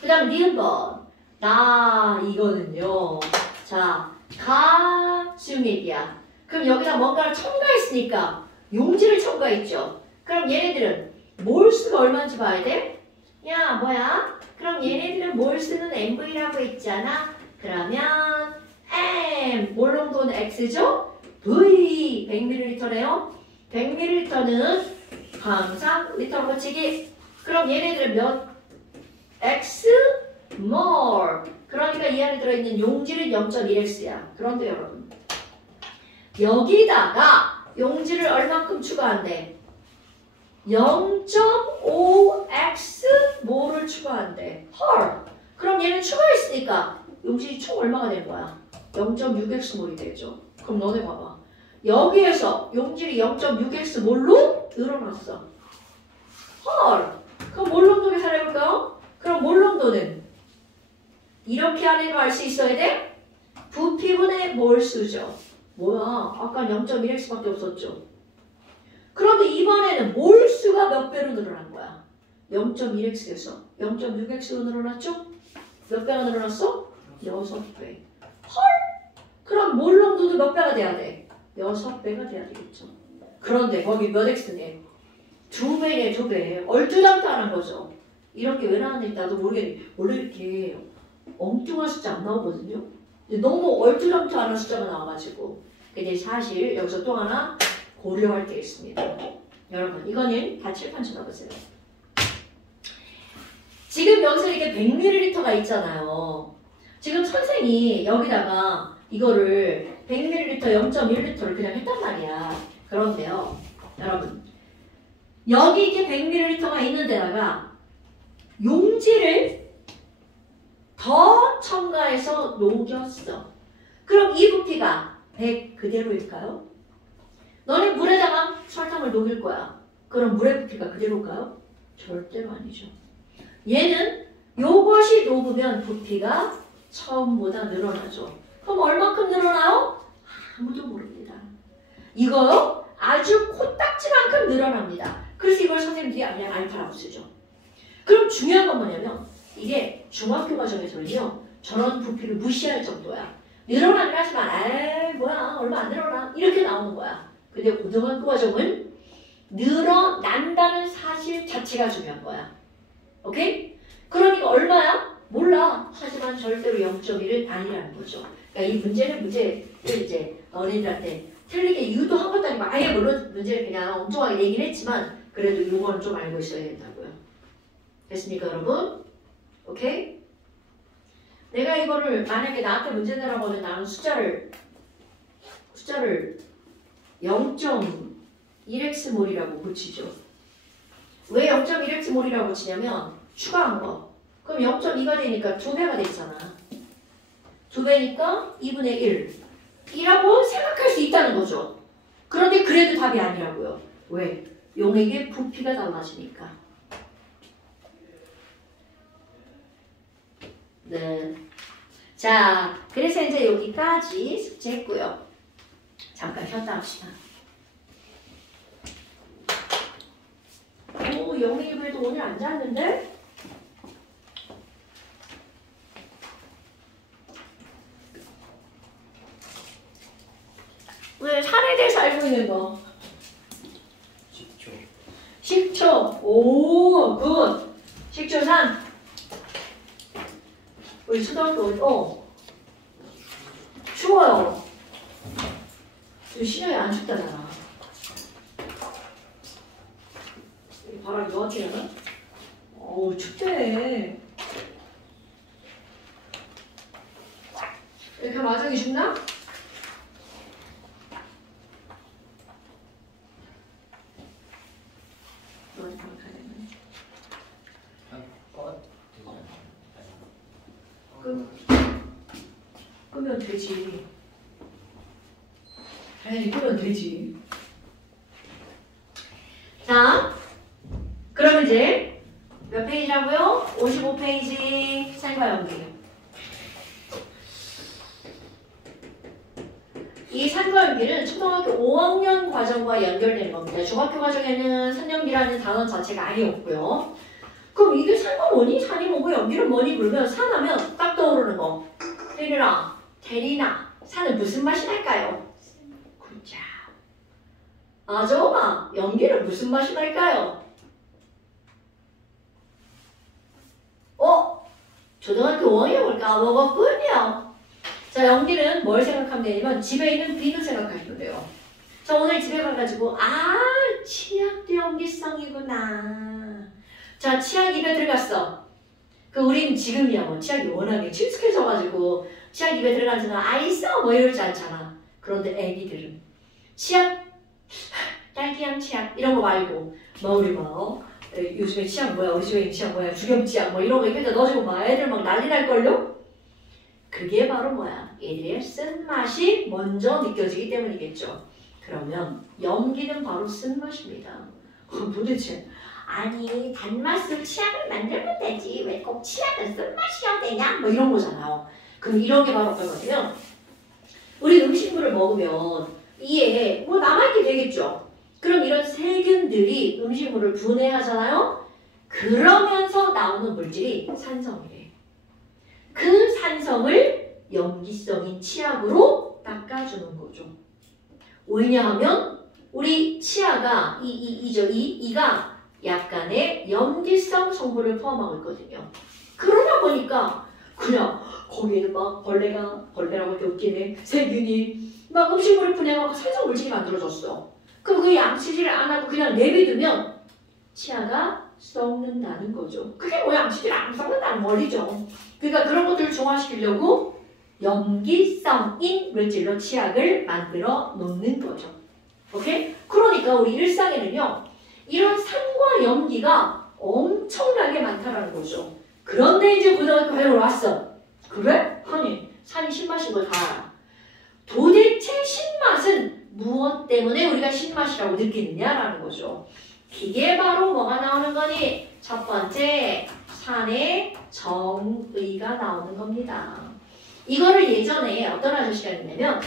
그 다음 니은번 나 이거는요. 자 가스육액이야. 그럼 여기다 뭔가를 첨가했으니까 용질을 첨가했죠. 그럼 얘네들은 몰수가 얼마인지 봐야 돼? 야 뭐야? 그럼 얘네들은 몰수는 MV라고 했잖아. 그러면 M 몰농도는 X죠? V 100ml네요. 100ml는 항상 리터로 고치기. 그럼 얘네들은 몇? X 몰. 그러니까 이 안에 들어있는 용질은 0.1X야. 그런데 여러분 여기다가 용질을 얼만큼 추가한대? 0.5X 몰을 추가한대. 헐. 그럼 얘는 추가했으니까 용질이 총 얼마가 되는 거야? 0.6X 몰이 되죠. 그럼 너네 봐봐. 여기에서 용질이 0.6X 몰로 늘어났어. 헐. 그럼 몰농도 계산해볼까요? 그럼 몰농도는 이렇게 안에도 알 수 있어야 돼? 부피분의 몰수죠. 뭐야? 아까 0.1X밖에 없었죠. 그런데 이번에는 몰수가 몇 배로 늘어난 거야? 0.1X에서 0.6X로 늘어났죠? 몇 배가 늘어났어? 6배. 헐! 그럼 몰농도도 몇 배가 돼야 돼? 6배가 돼야 되겠죠. 그런데 거기 몇 X네? 2배네, 2배. 얼토당토하는 거죠. 이렇게 왜 나왔는지 나도 모르겠는데 원래 이렇게 엉뚱한 숫자 안 나오거든요. 너무 얼토당토하는 숫자가 나와가지고 근데 사실 여기서 또 하나 고려할 게 있습니다. 여러분 이거는 다 칠판 쳐다보세요. 지금 여기서 이렇게 100ml가 있잖아요. 지금 선생이 여기다가 이거를 100ml, 0.1L를 그냥 했단 말이야. 그런데요. 여러분 여기 이렇게 100ml가 있는 데다가 용질을 더 첨가해서 녹였어. 그럼 이 부피가 100 그대로일까요? 너네 물에다가 설탕을 녹일 거야. 그럼 물의 부피가 그대로일까요? 절대로 아니죠. 얘는 요것이 녹으면 부피가 처음보다 늘어나죠. 그럼 얼마큼 늘어나요? 아무도 모릅니다. 이거 아주 코딱지만큼 늘어납니다. 그래서 이걸 선생님들이 그냥 알파라고 쓰죠. 그럼 중요한 건 뭐냐면 이게 중학교 과정에서는요. 저런 부피를 무시할 정도야. 늘어나긴 하지만 에이 뭐야 얼마 안 늘어나 이렇게 나오는 거야. 근데 고등학교 과정은 늘어난다는 사실 자체가 중요한 거야. 오케이? 그러니까 얼마야? 몰라. 하지만 절대로 0.1은 아니라는 거죠. 그러니까 이 문제를 이제 너네들한테 틀리게 유도한 것도 아니고 아예 물론 문제를 그냥 엉뚱하게 내긴 했지만 그래도 이거는 좀 알고 있어야 된다고요. 됐습니까 여러분? 오케이? 내가 이거를 만약에 나한테 문제 내라고 하면 나는 숫자를 0.1x몰이라고 고치죠. 왜 0.1x몰이라고 고치냐면 추가한 거. 그럼 0.2가 되니까 2배가 되잖아. 2배니까 2분의 1. 이라고 생각할 수 있다는 거죠. 그런데 그래도 답이 아니라고요. 왜? 용액의 부피가 달라지니까. 네. 자, 그래서 이제 여기까지 숙제했고요. 잠깐 쉬었다 합시다. 오, 영민이 그래도 오늘 안 잤는데? 오늘 산에 대해서 알고 있는 거. 10초. 10초. 오, 굿. 식초산. 우리 초등학교 추워요. 우리 신영이 안 춥다잖아. 이 바람이 너한테 나나? 어우 춥대. 이렇게 마정이 춥나? 너한테 바로 가야 되네. 끄면 되지. 당연히 끄면 되지. 자, 그러면 이제 몇 페이지라고요? 55페이지 산과 연기. 이 산과 연기는 초등학교 5학년 과정과 연결되는 겁니다. 중학교 과정에는 산연기라는 단어 자체가 아니었고요. 그럼 이게 산과 뭐니? 산이 뭐고 연기는 뭐니? 그러면 산하면 딱 떠오르는 거. 대리나 산은 무슨 맛이 날까요? 굿자. 아저마 연기는 무슨 맛이 날까요? 초등학교 5학년을 까먹었군요. 자, 연기는 뭘 생각하면 되냐면 집에 있는 비누 생각하시면 돼요. 자, 오늘 집에 가가지고 치약도 연기성이구나. 자, 치약 입에 들어갔어. 우린 지금이야 치약이 워낙에 친숙해져가지고 치약 입에 들어가는 순간 아이써 뭐 이러지 않잖아. 그런데 애기들은 치약, 딸기향 치약 이런 거 말고 우리 요즘에 치약 뭐야, 우리 집에 있는 치약 뭐야, 주겸치약 뭐 이런 거 입에다 넣어주고 애들 막 난리 날걸요? 그게 바로 뭐야? 얘들의 쓴맛이 먼저 느껴지기 때문이겠죠. 그러면 연기는 바로 쓴맛입니다. 도대체 아니 단맛으로 치약을 만들면 되지 왜 꼭 치약은 쓴맛이어야 되냐? 뭐 이런 거잖아요. 그럼 이런 게 바로 어떤 거냐면 우리 음식물을 먹으면 이에 남아있게 되겠죠. 그럼 이런 세균들이 음식물을 분해하잖아요. 그러면서 나오는 물질이 산성이래. 그 산성을 염기성인 치약으로 닦아주는 거죠. 왜냐하면 우리 치아가 이가 약간의 염기성 성분을 포함하고 있거든요. 그러다 보니까 그냥 거기에는 벌레라고 웃기네. 세균이 음식물을 분해하고 산성 물질이 만들어졌어. 그럼 그 양치질을 안 하고 그냥 내비두면 치아가 썩는다는 거죠. 그게 양치질 안 썩는다는 말이죠. 그러니까 그런 것들을 중화시키려고 염기성인 물질로 치약을 만들어 놓는 거죠. 오케이? 그러니까 우리 일상에는요, 이런 산과 염기가 엄청나게 많다는 거죠. 그런데 이제 고등학교에 왔어. 그래? 아니, 산이 신맛인 걸 다 알아. 도대체 신맛은 무엇 때문에 우리가 신맛이라고 느끼느냐라는 거죠. 이게 바로 뭐가 나오는 거니? 첫 번째, 산의 정의가 나오는 겁니다. 이거를 예전에 어떤 아저씨가 했냐면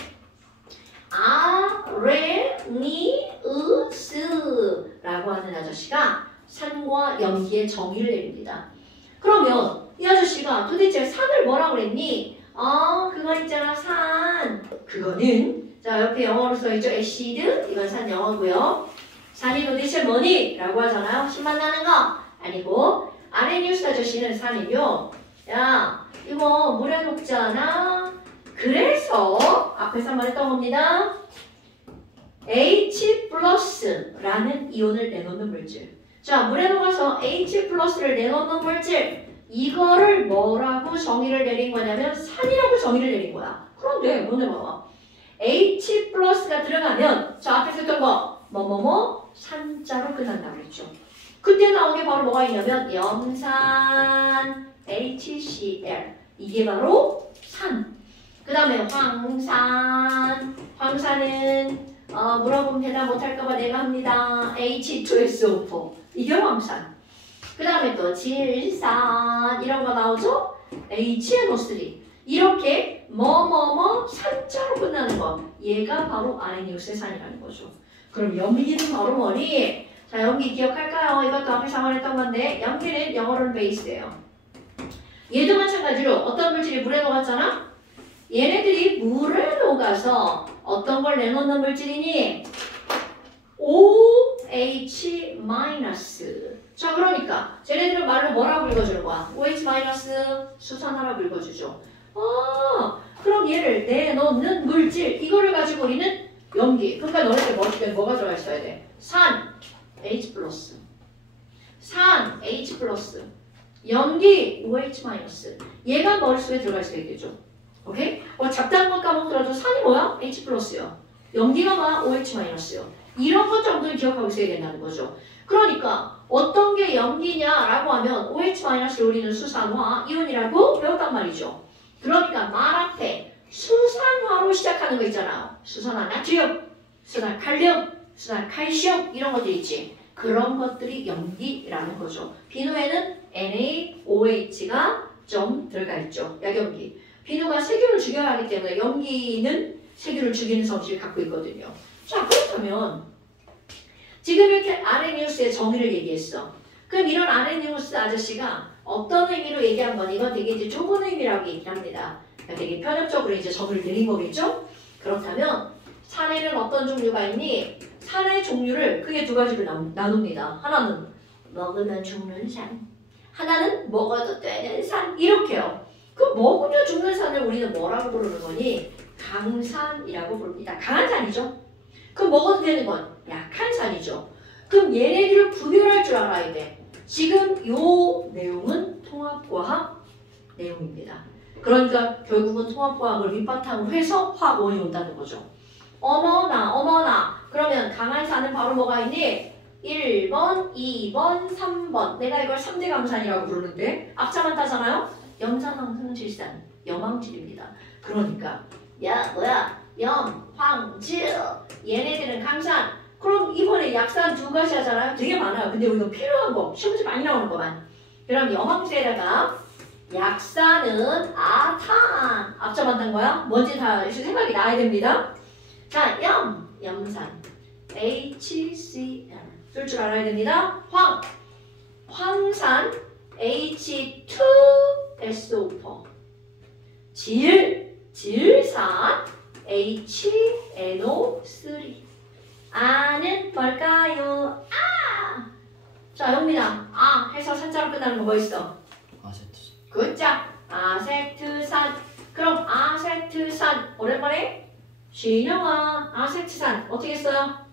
아레니으스라고 하는 아저씨가 산과 염기의 정의를 내립니다. 그러면 이 아저씨가 도대체 산을 뭐라고 그랬니? 그거 있잖아, 산. 그거는 자 옆에 영어로 써있죠. 애시드. 이건 산 영어고요. 산이 도대체 뭐니? 라고 하잖아요. 신맛 나는 거 아니고 아레니우스 아저씨는 산이요. 야 이거 물에 녹잖아. 그래서 앞에서 말했던 겁니다. H 플러스라는 이온을 내놓는 물질. 자 물에 녹아서 H 플러스를 내놓는 물질 이거를 뭐라고 정의를 내린 거냐면 산이라고 정의를 내린 거야. 그런데 오늘 봐봐. H 플러스가 들어가면 저 앞에서 했던 거 뭐뭐뭐 산자로 끝난다고 그랬죠. 그때 나온 게 바로 뭐가 있냐면 염산 HCl 이게 바로 산. 그 다음에 황산. 황산은 물어보면 대답 못할까봐 내가 합니다. H2SO4 이게 황산. 그 다음에 또 질산 이런 거 나오죠? HNO3 이렇게 뭐뭐뭐 산자로 끝나는 거 얘가 바로 아레니우스의 산이라는 거죠. 그럼 염기는 바로 뭐니? 자 염기 기억할까요? 이것도 앞에서 말했던 건데 염기는 영어로는 베이스예요. 얘도 마찬가지로 어떤 물질이 물에 녹았잖아? 얘네들이 물에 녹아서 어떤 걸 내놓는 물질이니? OH-. 자 그러니까 쟤네들은 말로 뭐라고 읽어주는 거야? OH- 수산화라고 읽어주죠. 그럼 얘를 내놓는 물질 이거를 가지고 우리는 염기. 그러니까 너희들 뭐가 들어가 있어야 돼? 산 H+, 산 H+, 염기 OH-. 얘가 머릿속에 들어갈 수 있겠죠. 오케이? 잡다한 것 까먹더라도 산이 뭐야? H+요. 염기가 뭐야? OH-요. 이런 것 정도는 기억하고 있어야 된다는 거죠. 그러니까 어떤 게 염기냐라고 하면 OH-를 우리는 수산화, 이온이라고 배웠단 말이죠. 그러니까 말 앞에 수산화로 시작하는 거 있잖아요. 수산화 나트륨, 수산 칼륨, 수산 칼슘 이런 것들 있지. 그런 것들이 염기라는 거죠. 비누에는 NaOH가 좀 들어가 있죠. 약염기. 비누가 세균을 죽여야 하기 때문에 염기는 세균을 죽이는 성질을 갖고 있거든요. 자 그렇다면 지금 이렇게 아레니우스의 정의를 얘기했어. 그럼 이런 아레니우스 아저씨가 어떤 의미로 얘기한 건 이건 되게 이제 좁은 의미라고 얘기를 합니다. 그러니까 되게 편협적으로 이제 정의를 내린 거겠죠? 그렇다면 산에는 어떤 종류가 있니? 산의 종류를 크게 두 가지로 나눕니다. 하나는 먹으면 죽는 산, 하나는 먹어도 되는 산 이렇게요. 그 먹으면 죽는 산을 우리는 뭐라고 부르는 거니? 강산이라고 부릅니다. 강한 산이죠. 그럼 먹어도 되는 건 약한 산이죠. 그럼 얘네들을 구별할 줄 알아야 돼. 지금 요 내용은 통합과학 내용입니다. 그러니까 결국은 통합과학을 밑바탕으로 해서 화학원이 온다는 거죠. 어머나 그러면 강한 산은 바로 뭐가 있니? 1번, 2번, 3번 내가 이걸 3대 강산이라고 부르는데 앞자만 따잖아요? 염산, 황산, 질산 염황질입니다. 그러니까 야 뭐야 염, 황, 질 얘네들은 강산. 그럼 이번에 약산 두 가지 하잖아요. 되게 많아요. 근데 이거 필요한 거 시험지 많이 나오는 거만. 그럼 염황질에다가 약산은 아탄 앞자 만든 거야. 뭔지 다 생각이 나야 됩니다. 자 염산 HCl 쓸 줄 알아야 됩니다. 황산 H2SO4 질산 HNO3 아는 뭘까요? 자 영민아 해서 산자로 끝나는 거 뭐 있어? 아세트산. 굿자 아세트산. 그럼 아세트산 오랜만에 신영아 아세트산 어떻게 써요?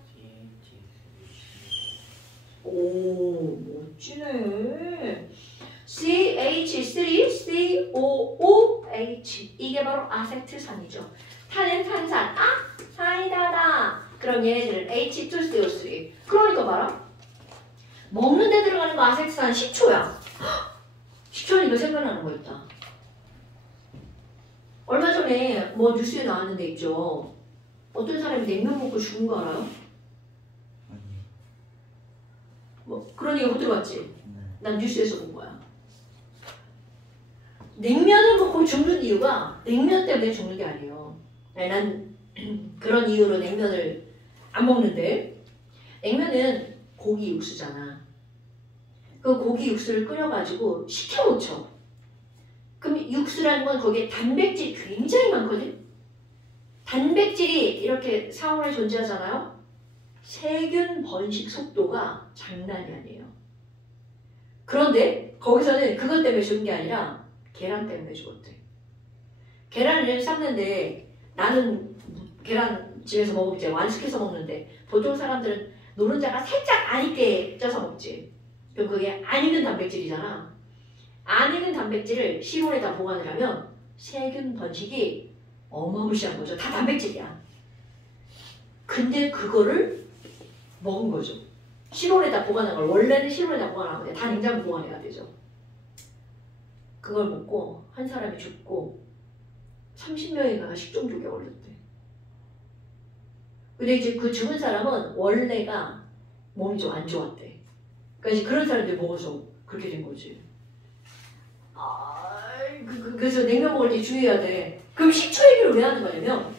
오 멋지네. CH3COOH 이게 바로 아세트산이죠. 탄은 탄산 사이다다. 그럼 얘네들은 H2CO3. 그러니까 봐라. 먹는 데 들어가는 거 아세트산 식초야. 식초는 이거 생각나는 거 있다. 얼마 전에 뭐 뉴스에 나왔는데 있죠. 어떤 사람이 냉면 먹고 죽은 거 알아요? 아니. 뭐 그런 얘기 못 들어봤지? 네. 난 뉴스에서 본 거야. 냉면을 먹고 죽는 이유가 냉면 때문에 죽는 게 아니에요. 아니, 난 그런 이유로 냉면을 안 먹는데 냉면은 고기 육수잖아. 그 고기 육수를 끓여가지고 식혀놓죠. 그럼 육수라는 건 거기에 단백질이 굉장히 많거든. 단백질이 이렇게 상온에 존재하잖아요. 세균 번식 속도가 장난이 아니에요. 그런데 거기서는 그것 때문에 죽은 게 아니라 계란 때문에 죽었대. 계란을 삶는데 나는 계란 집에서 먹을 때 완숙해서 먹는데 보통 사람들은 노른자가 살짝 안 익게 쪄서 먹지. 그럼 그게 안 익은 단백질이잖아. 안 익은 단백질을 실온에다 보관을 하면 세균 번식이 어마무시한 거죠. 다 단백질이야. 근데 그거를 먹은 거죠. 실온에다 보관한 걸 원래는 실온에다 보관하는데 다 냉장고 보관해야 되죠. 그걸 먹고 한 사람이 죽고 30명이가 식중독에 걸렸대. 근데 이제 그 죽은 사람은 원래가 몸이 좀 안 좋았대. 그러니까 이제 그런 사람들이 먹어서 그렇게 된 거지. 그래서 냉면 먹을 때 주의해야 돼. 그럼 식초 얘기를 왜 하는 거냐면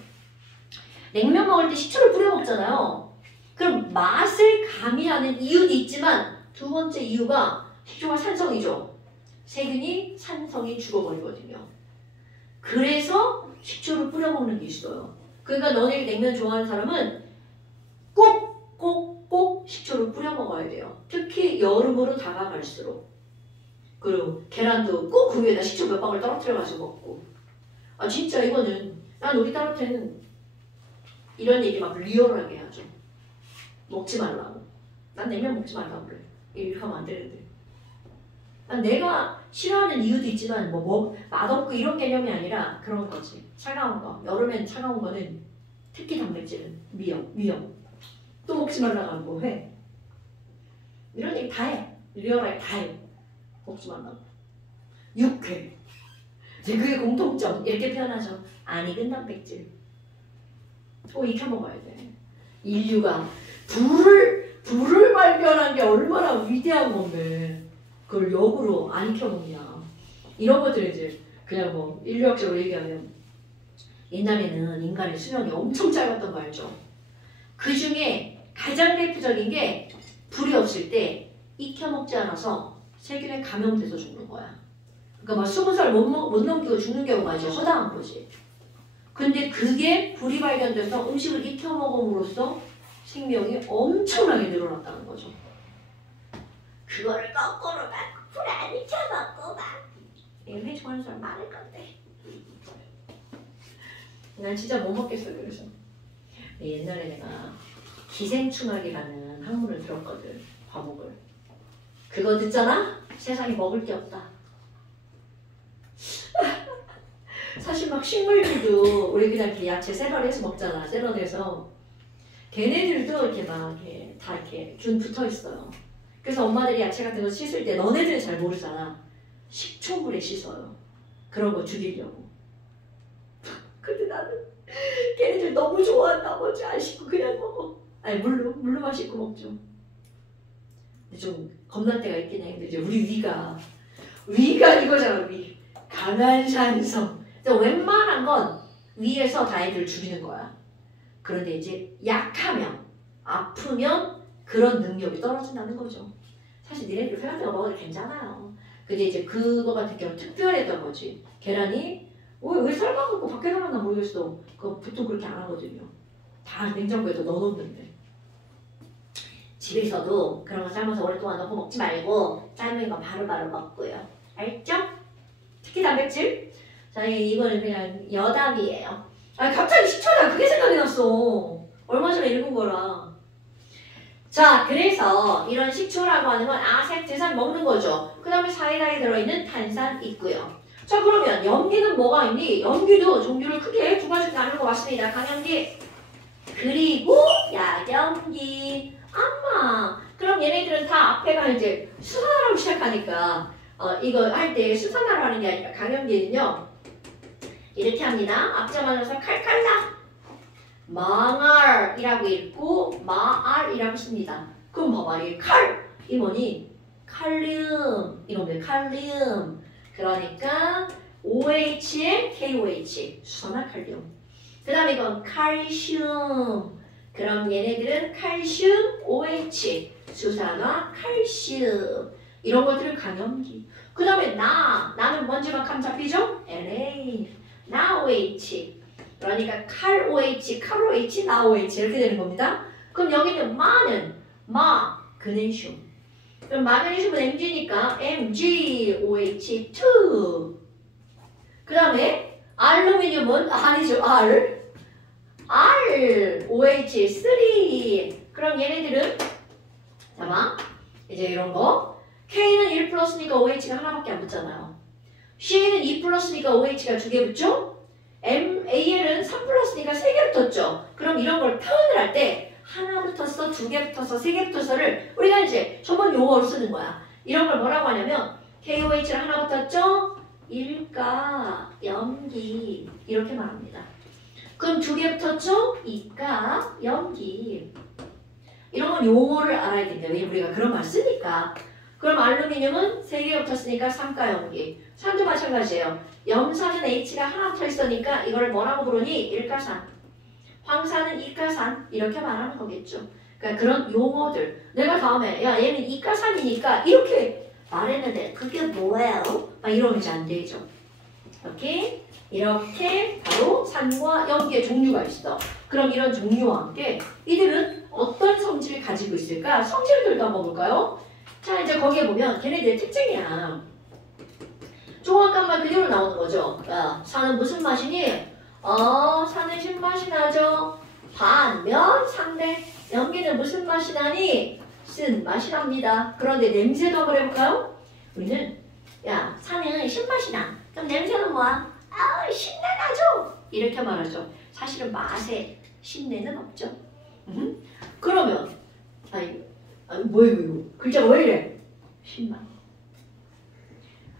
냉면 먹을 때 식초를 뿌려 먹잖아요. 그럼 맛을 가미하는 이유도 있지만 두 번째 이유가 식초가 산성이죠. 세균이 산성이 죽어버리거든요. 그래서 식초를 뿌려 먹는 게 있어요. 그러니까 너네 냉면 좋아하는 사람은 꼭 식초를 뿌려 먹어야 돼요. 특히 여름으로 다가갈수록. 그리고 계란도 꼭 그 위에다 식초 몇 방울 떨어뜨려가지고 먹고. 아 진짜 이거는 난 우리 딸한테는 이런 얘기 막 리얼하게 하죠. 먹지 말라고. 난 냉면 먹지 말라고 그래. 이렇게 하면 안 되는데. 난 내가 싫어하는 이유도 있지만 맛없고 이런 개념이 아니라 그런 거지. 차가운 거. 여름엔 차가운 거는 특히 단백질은 위험. 또 먹지 말라고 해. 이런 얘기 다 해. 리얼하게 다 해. 먹지 말라고. 육회. 이제 그게 공통점. 이렇게 표현하죠. 안 익은 단백질. 또 익혀 먹어야 돼. 인류가 불을 발견한 게 얼마나 위대한 건데 그걸 역으로 안 익혀 먹냐. 이런 것들을 이제 그냥 뭐 인류학적으로 얘기하면 옛날에는 인간의 수명이 엄청 짧았던 거 알죠? 그 중에 가장 대표적인 게 불이 없을 때 익혀 먹지 않아서 세균에 감염돼서 죽는 거야. 그러니까 막 20살 못 넘기고 죽는 경우가 이제 허다한 거지. 근데 그게 불이 발견돼서 음식을 익혀 먹음으로써 생명이 엄청나게 늘어났다는 거죠. 그거를 거꾸로 막 불 안 익혀 먹고 막 회 좋아하는 사람 많을 건데 난 진짜 못 먹겠어. 그래서 옛날에 내가 기생충학이라는 학문을 들었거든. 과목을. 그거 듣잖아? 세상에 먹을 게 없다. 사실 막 식물들도 우리 그냥 이렇게 야채 샐러리해서 먹잖아. 샐러드에서 걔네들도 이렇게 막 이렇게 다 이렇게 균 붙어 있어요. 그래서 엄마들이 야채 같은 거 씻을 때 너네들은 잘 모르잖아. 식초물에 씻어요. 그런 거 죽이려고. 근데 나는 걔네들 너무 좋아한다. 뭐지 안 씻고 그냥 먹어. 아니 물로만 씻고 먹죠. 근데 좀 겁날 때가 있긴 해. 근데 이제 우리 위가 이거잖아. 위. 강한 산성. 웬만한 건 위에서 다이어트를 줄이는 거야. 그런데 이제 약하면 아프면 그런 능력이 떨어진다는 거죠. 사실 니네들 회 같은 거 먹어도 괜찮아요. 근데 이제 그거 같은 경우는 특별했던 거지. 계란이 왜 삶아갖고 밖에 나갔나 모르겠어. 그거 보통 그렇게 안 하거든요. 다 냉장고에다 넣어놓는데. 집에서도 그런 거 삶아서 오랫동안 넣고 먹지 말고 삶은 거 바로바로 먹고요. 알죠? 특히 단백질. 자, 이거는 그냥 여담이에요. 아 갑자기 식초다. 그게 생각이 났어. 얼마 전에 읽은 거라. 자, 그래서 이런 식초라고 하는 건 아세트산 먹는 거죠. 그 다음에 사이다에 들어있는 탄산 있고요. 자, 그러면 염기는 뭐가 있니? 염기도 종류를 크게 두 가지 나누는 거 맞습니다. 강염기 그리고 약염기. 아마 그럼 얘네들은 다 앞에가 이제 수산화로 시작하니까 이거 할 때 수산화로 하는 게 아니라 강염기는요 이렇게 합니다. 앞자마자서 칼칼라 망알이라고 읽고 마알이라고 씁니다. 그럼 봐봐, 이게 이 뭐니? 칼륨 이놈들 칼륨. 그러니까 OH에 KOH 수산화 칼륨. 그 다음에 이건 칼슘. 그럼 얘네들은 칼슘 OH 수산화 칼슘. 이런 것들은 강염기. 그 다음에 나는 먼지만 감 잡히죠? NA 나 OH. 그러니까 칼 OH, 칼 OH, 나 OH 이렇게 되는 겁니다. 그럼 여기는 마그네슘. 그럼 마그네슘은 Mg니까 MgOH2. 그 다음에 알루미늄은 아니죠. ROH3. 그럼 얘네들은 잠깐만 이제 이런 거 K는 1 플러스니까 OH가 하나밖에 안 붙잖아요. C는 2 플러스니까 OH가 2개 붙죠? AL은 3 플러스니까 3개 붙었죠? 그럼 이런 걸 표현을 할 때 하나 붙었어, 2개 붙었어, 3개 붙었어를 우리가 이제 전문 용어로 쓰는 거야. 이런 걸 뭐라고 하냐면 KOH를 하나 붙었죠? 일가, 염기 이렇게 말합니다. 그럼 2개 붙었죠? 이가, 염기. 이런 건 용어를 알아야 된다. 왜냐면 우리가 그런 말 쓰니까. 그럼 알루미늄은 3개 붙었으니까 삼가 염기. 산도 마찬가지예요. 염산은 H가 하나 붙어 있으니까 이거를 뭐라고 부르니? 일가산. 황산은 이가산. 이렇게 말하는 거겠죠. 그러니까 그런 용어들. 내가 다음에 야 얘는 이가산이니까 이렇게 말했는데 그게 뭐예요? 막 이러면 이제 안 되죠. 오케이? 이렇게 바로 산과 염기의 종류가 있어. 그럼 이런 종류와 함께 이들은 어떤 성질을 가지고 있을까? 성질들도 한번 볼까요? 자 이제 거기에 보면 걔네들의 특징이야. 종합감만 그대로 나오는 거죠. 야, 산은 무슨 맛이니? 산은 신맛이 나죠. 반면 상대 염기는 무슨 맛이 나니? 쓴맛이 납니다. 그런데 냄새도 한번 해볼까요? 우리는 야 산은 신맛이 나. 그럼 냄새는 뭐야? 신내 나죠. 이렇게 말하죠. 사실은 맛에 신내는 없죠. 그러면 뭐예요 이거? 글자가 왜 이래? 신맛.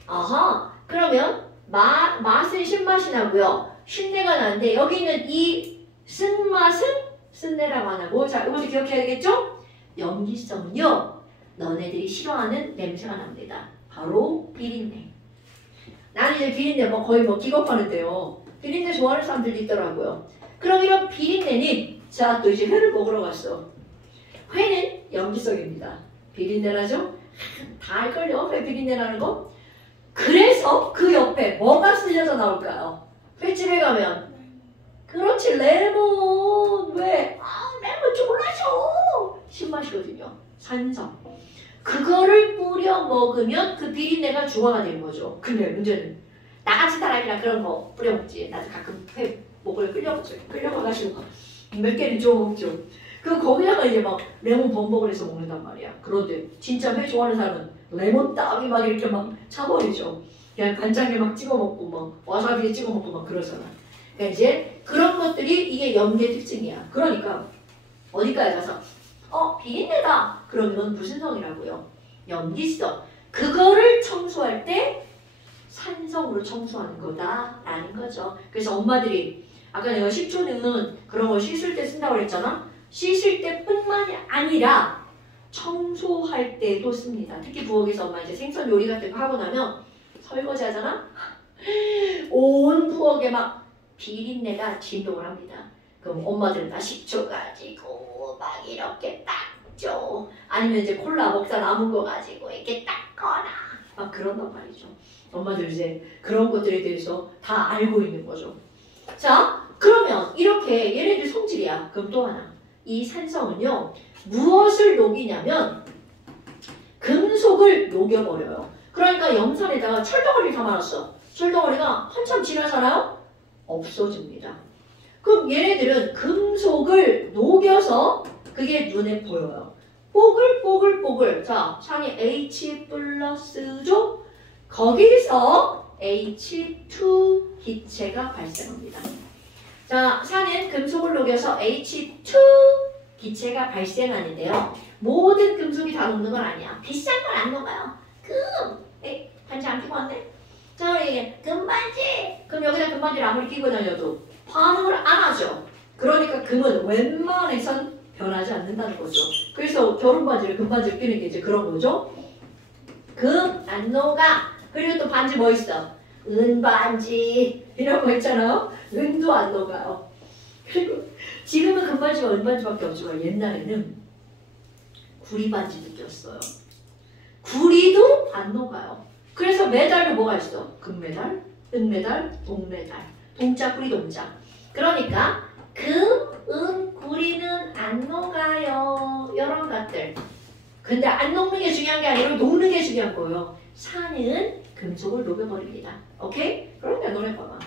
아하. 그러면 맛은 신맛이 나고요. 신내가 나는데 여기 있는 이 쓴맛은 쓴내라고 안 하고 자 이것도 기억해야 되겠죠? 염기성은요. 너네들이 싫어하는 냄새가 납니다. 바로 비린내. 나는 이제 비린내 거의 기겁하는데요. 비린내 좋아하는 사람들도 있더라고요. 그럼 이런 비린내는 자 또 이제 회를 먹으러 갔어. 회는 염기성입니다. 비린내 나죠? 다 알걸요? 회 비린내 나는 거? 그래서 그 옆에 뭐가 쓸려서 나올까요? 횟집에 가면 그렇지 레몬. 왜? 레몬 졸라셔. 신맛이거든요. 산성. 그거를 뿌려 먹으면 그 비린내가 중화가 되는 거죠. 근데 문제는 나같이 사람이라 그런 거 뿌려 먹지. 나도 가끔 회 목을 끌려가가지고 몇 개를 줘 먹죠. 거기다가 이제 막 레몬 범벅을 해서 먹는단 말이야. 그런데 진짜 회 좋아하는 사람은 레몬 땀이 막 이렇게 막 차버리죠. 그냥 간장에 막 찍어 먹고 막 와사비에 찍어 먹고 막 그러잖아. 그러니까 이제 그런 것들이 이게 염기의 특징이야. 그러니까 어디까지 가서 비린내다. 그러면 무슨 성이라고요? 염기성. 그거를 청소할 때 산성으로 청소하는 거다라는 거죠. 그래서 엄마들이 아까 내가 식초는 그런 거 씻을 때 쓴다고 그랬잖아. 씻을 때뿐만이 아니라 청소할 때도 씁니다. 특히 부엌에서 엄마 이제 생선 요리 같은 거 하고 나면 설거지 하잖아? 온 부엌에 막 비린내가 진동을 합니다. 그럼 엄마들은 다 식초 가지고 막 이렇게 닦죠. 아니면 이제 콜라 먹다 남은 거 가지고 이렇게 닦거나 막 그런단 말이죠. 엄마들 이제 그런 것들에 대해서 다 알고 있는 거죠. 자, 그러면 이렇게 얘네들 성질이야. 그럼 또 하나. 이 산성은요. 무엇을 녹이냐면 금속을 녹여버려요. 그러니까 염산에다가 철덩어리를 담아놨어. 철덩어리가 한참 지나잖아요? 없어집니다. 그럼 얘네들은 금속을 녹여서 그게 눈에 보여요. 뽀글뽀글뽀글. 자, 상에 H 플러스죠? 거기서 H2 기체가 발생합니다. 자, 산은 금속을 녹여서 H2 기체가 발생하는데요. 모든 금속이 다 녹는 건 아니야. 비싼 건 안 녹아요. 반지 안 끼고 왔네? 자, 우리 금반지! 그럼 여기다 금반지를 아무리 끼고 다녀도 반응을 안 하죠. 그러니까 금은 웬만해선 변하지 않는다는 거죠. 그래서 결혼반지를 금반지를 끼는 게 이제 그런 거죠. 금 안 녹아. 그리고 또 반지 뭐 있어? 은반지 이런 거 있잖아요. 은도 안 녹아요. 그리고 지금은 금반지와 은반지밖에 없지만 옛날에는 구리반지도 꼈어요. 구리도 안 녹아요. 그래서 메달도 뭐가 있어? 금메달, 은메달, 동메달. 동자, 구리, 동자. 그러니까 금, 은, 구리는 안 녹아요. 이런 것들. 근데 안 녹는 게 중요한 게 아니라 녹는 게 중요한 거예요. 산은 금속을 녹여버립니다. 오케이? 그러니까 너네 봐봐.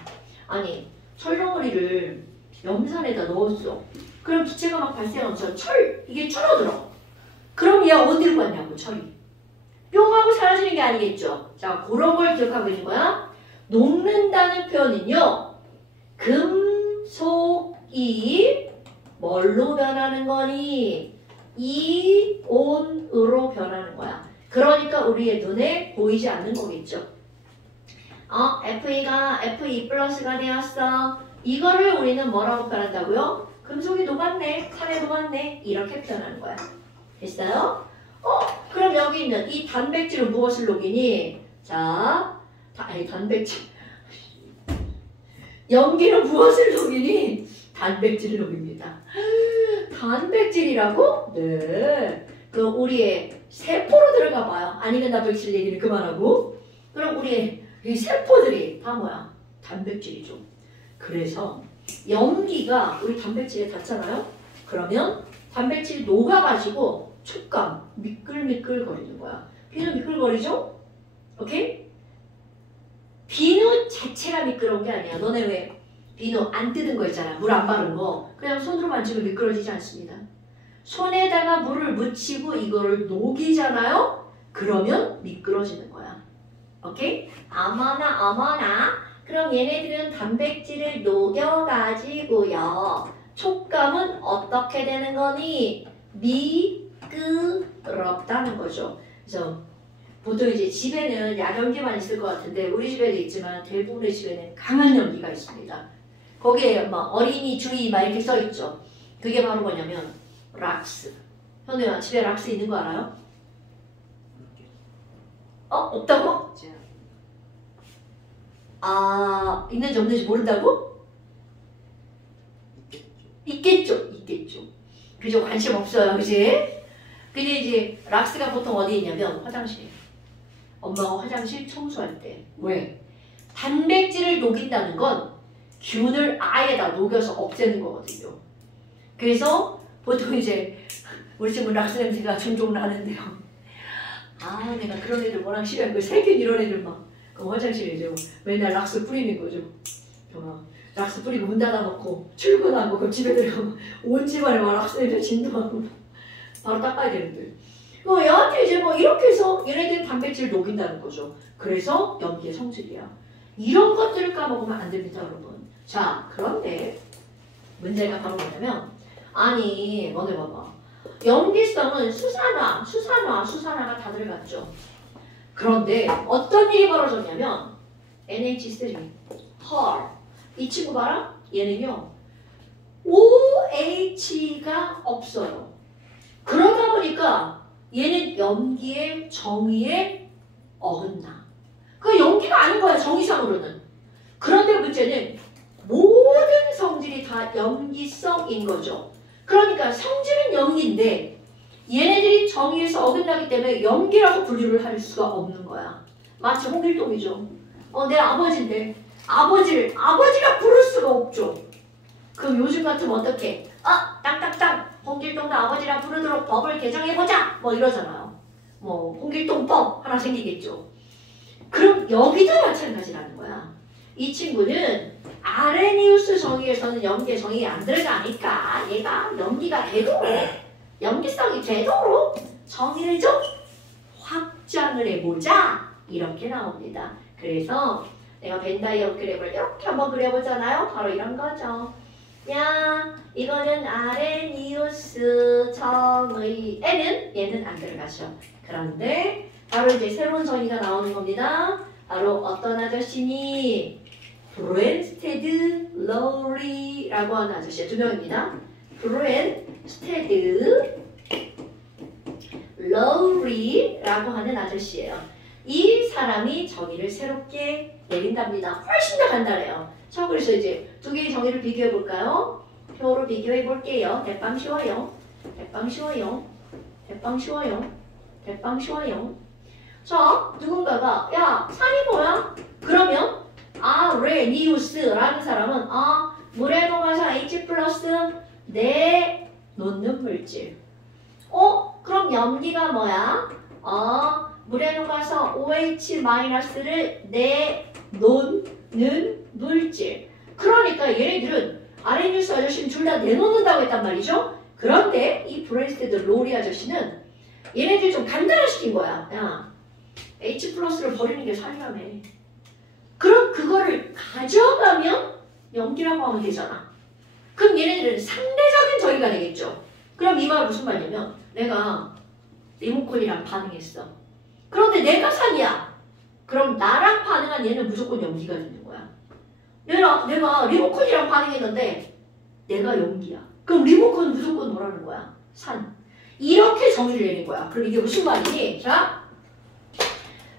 아니 철덩어리를 염산에다 넣었어. 그럼 기체가 막 발생하면서 이게 줄어들어. 그럼 얘 어디로 갔냐고 철이. 뿅 하고 사라지는 게 아니겠죠. 자, 그런 걸 기억하고 있는 거야. 녹는다는 표현은요. 금속이 뭘로 변하는 거니? 이온으로 변하는 거야. 그러니까 우리의 눈에 보이지 않는 거겠죠. Fe가 Fe 플러스가 되었어. 이거를 우리는 뭐라고 표현한다고요? 금속이 녹았네, 산에 녹았네, 이렇게 표현하는 거야. 됐어요? 그럼 여기 있는 이 단백질은 무엇을 녹이니? 자, 단백질. 염기는 무엇을 녹이니? 단백질을 녹입니다. 단백질이라고? 네. 그럼 우리의 세포로 들어가 봐요. 아니면 단백질 얘기는 그만하고. 그럼 우리의 이 세포들이 다 뭐야? 단백질이죠. 그래서 염기가 우리 단백질에 닿잖아요. 그러면 단백질이 녹아가지고 촉감, 미끌미끌 거리는 거야. 비누 미끌거리죠? 오케이? 비누 자체가 미끄러운 게 아니야. 너네 왜 비누 안 뜯은 거 있잖아. 물 안 바른 거. 그냥 손으로 만지면 미끄러지지 않습니다. 손에다가 물을 묻히고 이거를 녹이잖아요. 그러면 미끄러지는 거야. 오케이? 어머나. 그럼 얘네들은 단백질을 녹여가지고요. 촉감은 어떻게 되는 거니? 미끄럽다는 거죠. 그래서 보통 이제 집에는 약연기만 있을 것 같은데 우리 집에도 있지만 대부분의 집에는 강한 연기가 있습니다. 거기에 막 어린이 주의 막 이렇게 써있죠. 그게 바로 뭐냐면 락스. 현우야 집에 락스 있는 거 알아요? 없다고? 있는지 없는지 모른다고? 있겠죠. 그죠? 관심 없어요. 그지? 근데 이제 락스가 보통 어디 있냐면 화장실. 엄마가 화장실 청소할 때. 왜? 단백질을 녹인다는 건 균을 아예 다 녹여서 없애는 거거든요. 그래서 보통 이제 우리 집은 락스 냄새가 종종 나는데요. 내가 그런 애들 워낙 싫어해. 그 세균 이런 애들 막 그 화장실에 이제 맨날 락스 뿌리는 거죠. 락스 뿌리고 문 닫아놓고 출근하고 그 집에 들어가면 온 집안에 막 락스 냄새 진동하고 바로 닦아야 되는데. 여하튼 이제 뭐 이렇게 해서 얘네들 단백질을 녹인다는 거죠. 그래서 염기의 성질이야. 이런 것들을 까먹으면 안 됩니다, 여러분. 자, 그런데 문제가 바로 뭐냐면 너네 봐봐. 염기성은 수산화가 다 들어갔죠. 그런데 어떤 일이 벌어졌냐면 NH3, 헐. 이 친구 봐라. 얘는요. OH가 없어요. 그러다 보니까 얘는 염기의 정의에 어긋나. 그 염기가 아닌 거야, 정의상으로는. 그런데 문제는 모든 성질이 다 염기성인 거죠. 그러니까 성질은 염기인데 얘네들이 정의에서 어긋나기 때문에 염기라고 분류를 할 수가 없는 거야. 마치 홍길동이죠. 내 아버지인데 아버지라 부를 수가 없죠. 그럼 요즘 같으면 어떻게? 땅땅땅 홍길동도 아버지라 부르도록 법을 개정해보자 뭐 이러잖아요. 뭐 홍길동법 하나 생기겠죠. 그럼 여기도 마찬가지라는 거야. 이 친구는 아레니우스 정의에서는 염기의 정의가 안 들어가니까 얘가 염기가 되도록 염기성이 되도록 정의를 좀 확장을 해보자 이렇게 나옵니다. 그래서 내가 벤 다이어그램을 이렇게 한번 그려보잖아요. 바로 이런 거죠. 이거는 아레니우스 정의 얘는 안 들어가죠. 그런데 바로 이제 새로운 정의가 나오는 겁니다. 바로 어떤 아저씨니? 브랜스테드 러리라고 하는 아저씨의 두 명입니다. 브랜스테드 러리라고 하는 아저씨예요. 이 사람이 정의를 새롭게 내린답니다. 훨씬 더 간단해요. 자, 그래서 이제 두 개의 정의를 비교해 볼까요? 표로 비교해 볼게요. 대빵 쉬워요. 자, 누군가가 산이 뭐야? 그러면 아레니우스라는 사람은 물에 녹아서 H 플러스 내놓는 물질. 그럼 염기가 뭐야? 물에 녹아서 OH 마이너스를 내놓는 물질. 그러니까 얘네들은 아레니우스 아저씨는 둘 다 내놓는다고 했단 말이죠. 그런데 이 브레스테드 로리 아저씨는 얘네들 좀 간단화시킨 거야. 야, H 플러스를 버리는 게 살이라며. 그럼 그거를 가져가면 염기라고 하면 되잖아. 그럼 얘네들은 상대적인 저기가 되겠죠. 그럼 이 말은 무슨 말이냐면 내가 리모컨이랑 반응했어. 그런데 내가 산이야. 그럼 나랑 반응한 얘는 무조건 염기가 되는 거야. 내가 리모컨이랑 반응했는데 내가 염기야. 그럼 리모컨은 무조건 뭐라는 거야? 산. 이렇게 정의를 내린 거야. 그럼 이게 무슨 말이니? 자,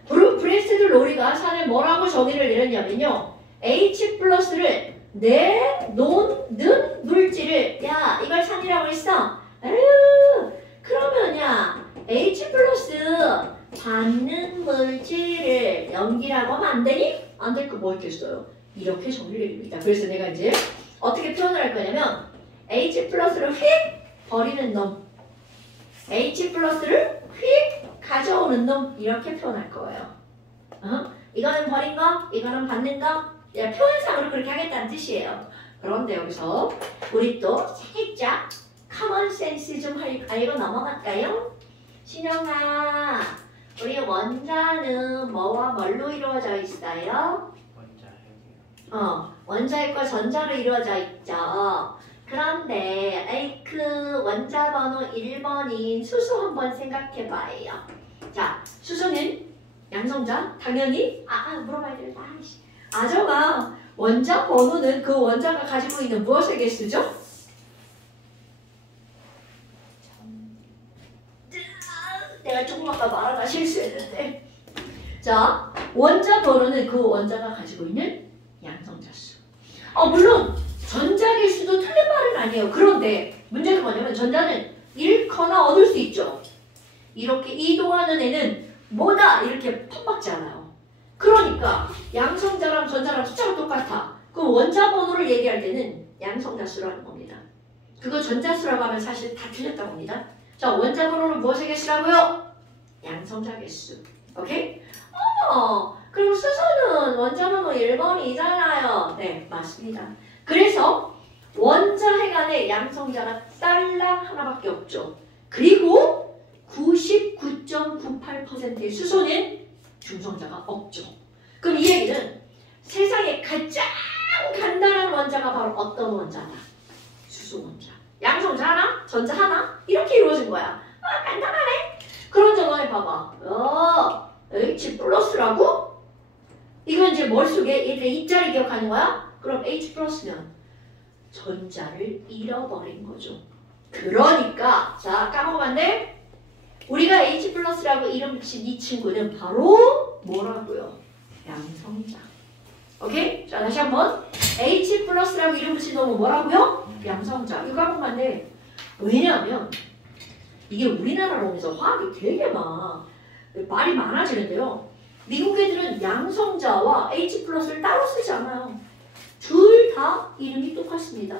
브레스테드 로리가 산을 뭐라고 정의를 내렸냐면요. H 플러스를 내놓는 물질을 야 이걸 산이라고 했어. 아유 그러면 야 H 플러스 받는 물질을 염기라고 하면 안 되니? 안 될 거 뭐 있겠어요? 이렇게 정리를 해줍니다. 그래서 내가 이제 어떻게 표현을 할 거냐면 H 플러스를 휙 버리는 놈, H 플러스를 휙 가져오는 놈 이렇게 표현할 거예요. 이거는 버린 거, 이거는 받는 거. 표현상으로 그렇게 하겠다는 뜻이에요. 그런데 여기서 우리 또 살짝 커먼 센스 좀 알고 넘어갈까요? 신영아, 우리 원자는 뭐와 뭘로 이루어져 있어요? 원자핵과 전자로 이루어져 있죠. 그런데 그 원자 번호 1번인 수소 한번 생각해봐요. 자, 수소는 양성자? 당연히? 물어봐야 되겠다. 아저가 원자 번호는 그 원자가 가지고 있는 무엇의 개수죠? 내가 조금 아까 말하다 실수했는데. 자, 원자 번호는 그 원자가 가지고 있는 양성자 수. 물론 전자 개수도 틀린 말은 아니에요. 그런데 문제가 뭐냐면 전자는 잃거나 얻을 수 있죠. 이렇게 이동하는 애는 뭐다 이렇게 펌박지 않아요. 그러니까 양성자랑 전자랑 숫자가 똑같아. 그럼 원자 번호를 얘기할 때는 양성자 수라는 겁니다. 그거 전자 수라고 하면 사실 다 틀렸다고 합니다. 자, 원자 번호는 무엇의 개수라고요? 양성자 개수. 오케이? 그럼 수소는 원자 번호 1번이잖아요. 네, 맞습니다. 그래서 원자핵 안에 양성자가 딸랑 하나밖에 없죠. 그리고 99.98%의 수소는 중성자가 없죠. 그럼 이 얘기는 세상에 가장 간단한 원자가 바로 어떤 원자다? 수소 원자. 양성자 하나? 전자 하나? 이렇게 이루어진 거야. 간단하네. 그런데 너네 봐봐. H 플러스라고? 이건 이제 머릿속에 얘들 입자를 기억하는 거야? 그럼 H 플러스는 전자를 잃어버린 거죠. 그러니까 자 까먹었네. 우리가 H 플러스라고 이름 붙인 이 친구는 바로 뭐라고요? 양성자. 오케이? 자 다시 한번 H 플러스라고 이름 붙인 놈은 뭐라고요? 양성자. 이거 까먹었네. 왜냐하면 이게 우리나라로 오면서 화학이 되게 말이 많아지는데요. 미국 애들은 양성자와 H 플러스를 따로 쓰지 않아요. 둘 다 이름이 똑같습니다.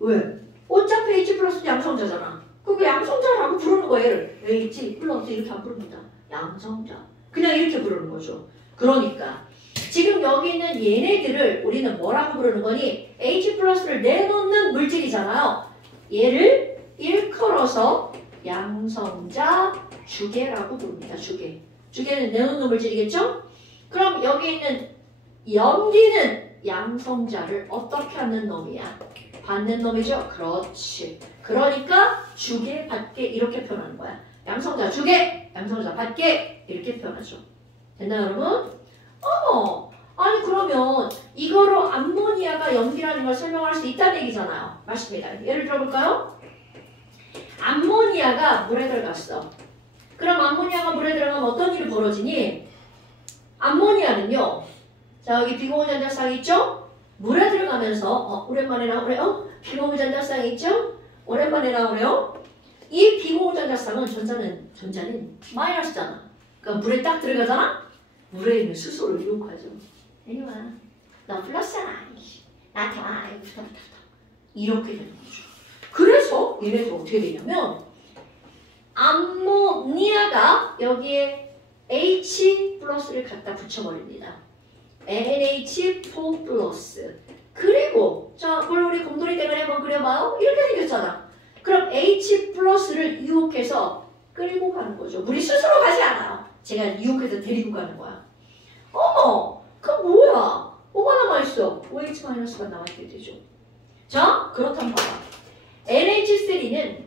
왜? 어차피 H 플러스 양성자잖아. 그게 양성자라고 부르는 거예요. 얘를 H 플러스 이렇게 안 부릅니다. 양성자. 그냥 이렇게 부르는 거죠. 그러니까 지금 여기 있는 얘네들을 우리는 뭐라고 부르는 거니? H 플러스를 내놓는 물질이잖아요. 얘를 일컬어서 양성자 주계라고 부릅니다. 주계. 주계는 내놓는 물질이겠죠? 그럼 여기 있는 염기는 양성자를 어떻게 하는 놈이야? 받는 놈이죠? 그렇지. 그러니까 주계, 받게 이렇게 표현하는 거야. 양성자 주계, 양성자 받게 이렇게 표현하죠. 됐나요, 여러분? 아니 그러면 이거로 암모니아가 염기라는 걸 설명할 수 있다는 얘기잖아요. 맞습니다. 예를 들어볼까요? 암모니아가 물에 들어갔어. 그럼 암모니아가 물에 들어가면 어떤 일이 벌어지니? 암모니아는요. 자 여기 비공유전자쌍 있죠? 물에 들어가면서 오랜만에 나오네요. 비공유전자쌍 있죠? 오랜만에 나오네요. 이 비공유전자쌍은 전자는 마이너스잖아. 그러니까 물에 딱 들어가잖아? 물에 있는 수소를 유혹하죠. 이리와 너 플러스잖아. 나타 이렇게 되는 거죠. 그래서 얘네들 어떻게 되냐면 암모니아가 여기에 H 플러스를 갖다 붙여버립니다. NH4 플러스. 그리고 자, 그걸 우리 곰돌이 대가리 한번 그려봐요. 이렇게 생겼잖아. 그럼 H 플러스를 유혹해서 끌고 가는 거죠. 우리 스스로 가지 않아요. 제가 유혹해서 데리고 가는 거야. 어머, 그 뭐야? 뭐가 남아있어? OH-가 남아있게 되죠. 자, 그렇다면 봐봐. NH3는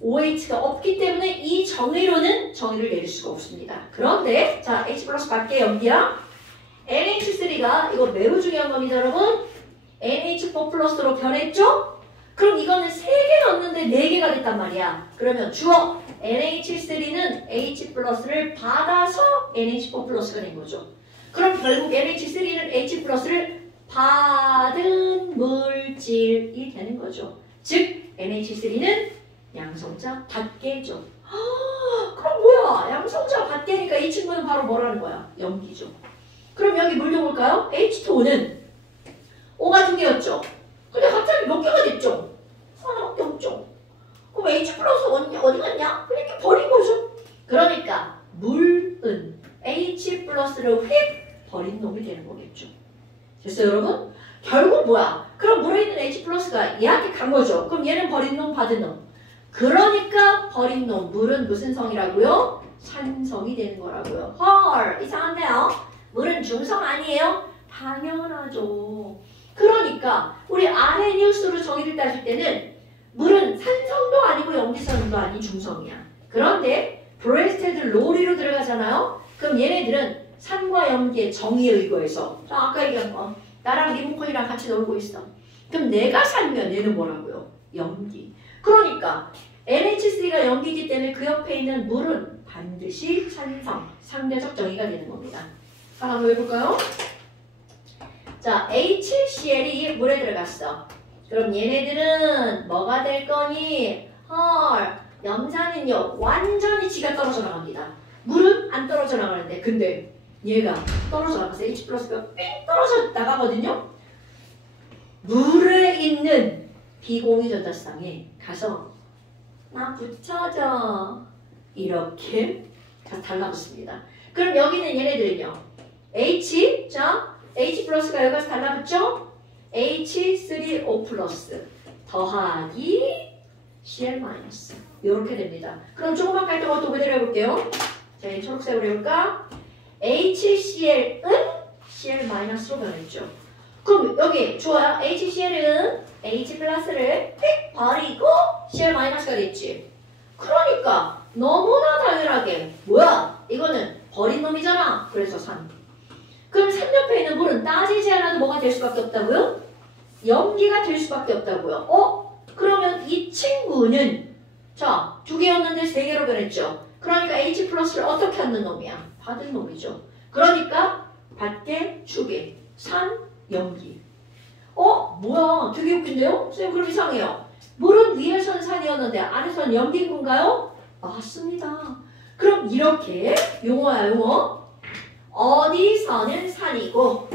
OH가 없기 때문에 이 정의로는 정의를 내릴 수가 없습니다. 그런데 자, H 플러스 밖에 연기야. NH3가 이거 매우 중요한 겁니다, 여러분. NH4 플러스로 변했죠? 그럼 이거는 3개 넣었는데 4개가 됐단 말이야. 그러면 주어 NH3는 H 플러스를 받아서 NH4 플러스가 된 거죠. 그럼 결국 NH3는 H 플러스를 받은 물질이 되는 거죠. 즉 NH3는 양성자 받게죠. 그럼 뭐야? 양성자 받게니까 이 친구는 바로 뭐라는 거야? 염기죠. 그럼 여기 물 좀 볼까요? H2O는 O가 2개였죠. 근데 갑자기 몇 개가 됐죠? 하나밖에 없죠. 그럼 H 플러스 어디 갔냐? 이렇게 버린 거죠. 그러니까 물은 H 플러스를 휙 버린 놈이 되는 거겠죠. 됐어요, 여러분? 결국 뭐야? 그럼 물에 있는 H 플러스가 얘한테 간 거죠. 그럼 얘는 버린 놈, 받은 놈. 그러니까 버린 놈, 물은 무슨 성이라고요? 산성이 되는 거라고요. 헐, 이상한데요? 물은 중성 아니에요? 당연하죠. 그러니까 우리 아레니우스로 정의를 따질 때는 물은 산성도 아니고 염기성도 아닌 중성이야. 그런데 브레스테드 로리로 들어가잖아요? 그럼 얘네들은 산과 염기의 정의에 의거해서 자, 아까 얘기한 거 나랑 리모컨이랑 같이 놀고 있어. 그럼 내가 산면 얘는 뭐라고요? 염기. 그러니까 NH3가 염기이기 때문에 그 옆에 있는 물은 반드시 산성, 상대적 정의가 되는 겁니다. 하나 더 해볼까요? 자, HCl이 물에 들어갔어. 그럼 얘네들은 뭐가 될 거니? 헐, 염산은요 완전히 지가 떨어져 나갑니다. 물은 안 떨어져 나가는데 근데 얘가 떨어져 나가서 H 플러스가 삥 떨어져 나가거든요. 물에 있는 비공유 전자쌍에 가서 나 붙여줘 이렇게 달라붙습니다. 그럼 여기는 얘네들은요 H, 자 H 플러스가 여기 가서 달라붙죠? H3O 플러스 더하기 Cl 마이너스 이렇게 됩니다. 그럼 조금만 갈 동안 또 그대로 해볼게요. 자, 이 초록색으로 해볼까? HCl은 Cl 마이너스로 변했죠. 그럼 여기 좋아요. HCl은 H 플러스를 휙 버리고 Cl 마이너스가 됐지. 그러니까 너무나 당연하게 뭐야? 이거는 버린 놈이잖아. 그래서 산. 그럼 산 옆에 있는 물은 따지지 않아도 뭐가 될 수밖에 없다고요? 염기가 될 수밖에 없다고요. 그러면 이 친구는 자, 2개였는데 3개로 변했죠. 그러니까 H 플러스를 어떻게 하는 놈이야? 받은 놈이죠. 그러니까 받게 주게 산 염기. 뭐야? 되게 웃긴데요? 선생님 그럼 이상해요. 물은 위에서는 산이었는데 아래서는 염기인 건가요? 맞습니다. 그럼 이렇게 용어야 용어. 어디서는 산이고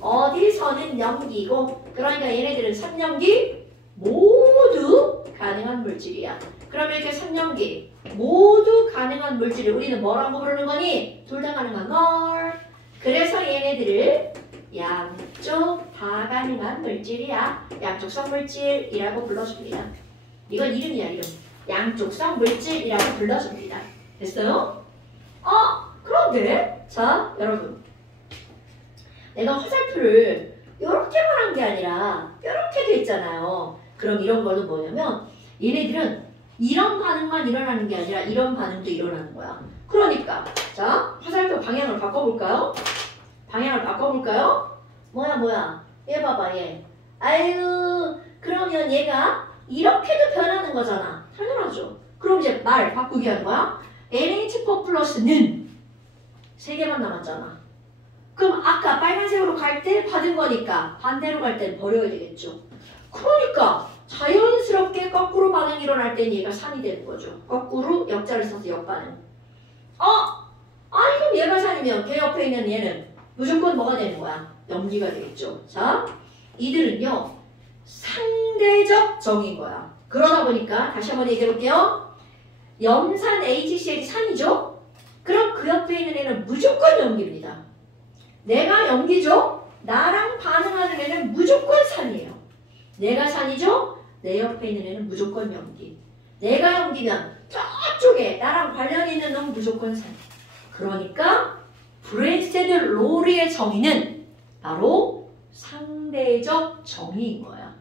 어디서는 염기고 그러니까 얘네들은 산염기 모두 가능한 물질이야. 그럼 이렇게 산염기 모두 가능한 물질을 우리는 뭐라고 부르는 거니? 둘 다 가능한 걸. 그래서 얘네들을 양쪽 다 가능한 물질이야. 양쪽성 물질이라고 불러줍니다. 이건 이름이야 이름. 양쪽성 물질이라고 불러줍니다. 됐어요? 그런데 자 여러분 내가 화살표를 이렇게만 한 게 아니라 이렇게 돼 있잖아요. 그럼 이런 거는 뭐냐면 얘네들은 이런 반응만 일어나는 게 아니라 이런 반응도 일어나는 거야. 그러니까 자 화살표 방향을 바꿔볼까요? 방향을 바꿔볼까요? 뭐야 얘 봐봐 얘. 아유 그러면 얘가 이렇게도 변하는 거잖아. 당연하죠. 그럼 이제 말 바꾸기 하는 거야. NH4 플러스는 3개만 남았잖아. 그럼 아까 빨간색으로 갈 때 받은 거니까 반대로 갈 땐 버려야 되겠죠. 그러니까 자연스럽게 거꾸로 반응이 일어날 땐 얘가 산이 되는 거죠. 거꾸로 역자를 써서 역반응. 그럼 얘가 산이면 걔 옆에 있는 얘는 무조건 뭐가 되는 거야? 염기가 되겠죠. 자, 이들은요 상대적 정인 거야. 그러다 보니까 다시 한번 얘기해 볼게요. 염산 HCl이 산이죠? 그럼 그 옆에 있는 애는 무조건 염기입니다. 내가 염기죠? 나랑 반응하는 애는 무조건 산이에요. 내가 산이죠? 내 옆에 있는 애는 무조건 염기. 내가 염기면 저쪽에 나랑 관련이 있는 놈은 무조건 산. 그러니까 브랜스테드 로리의 정의는 바로 상대적 정의인 거야.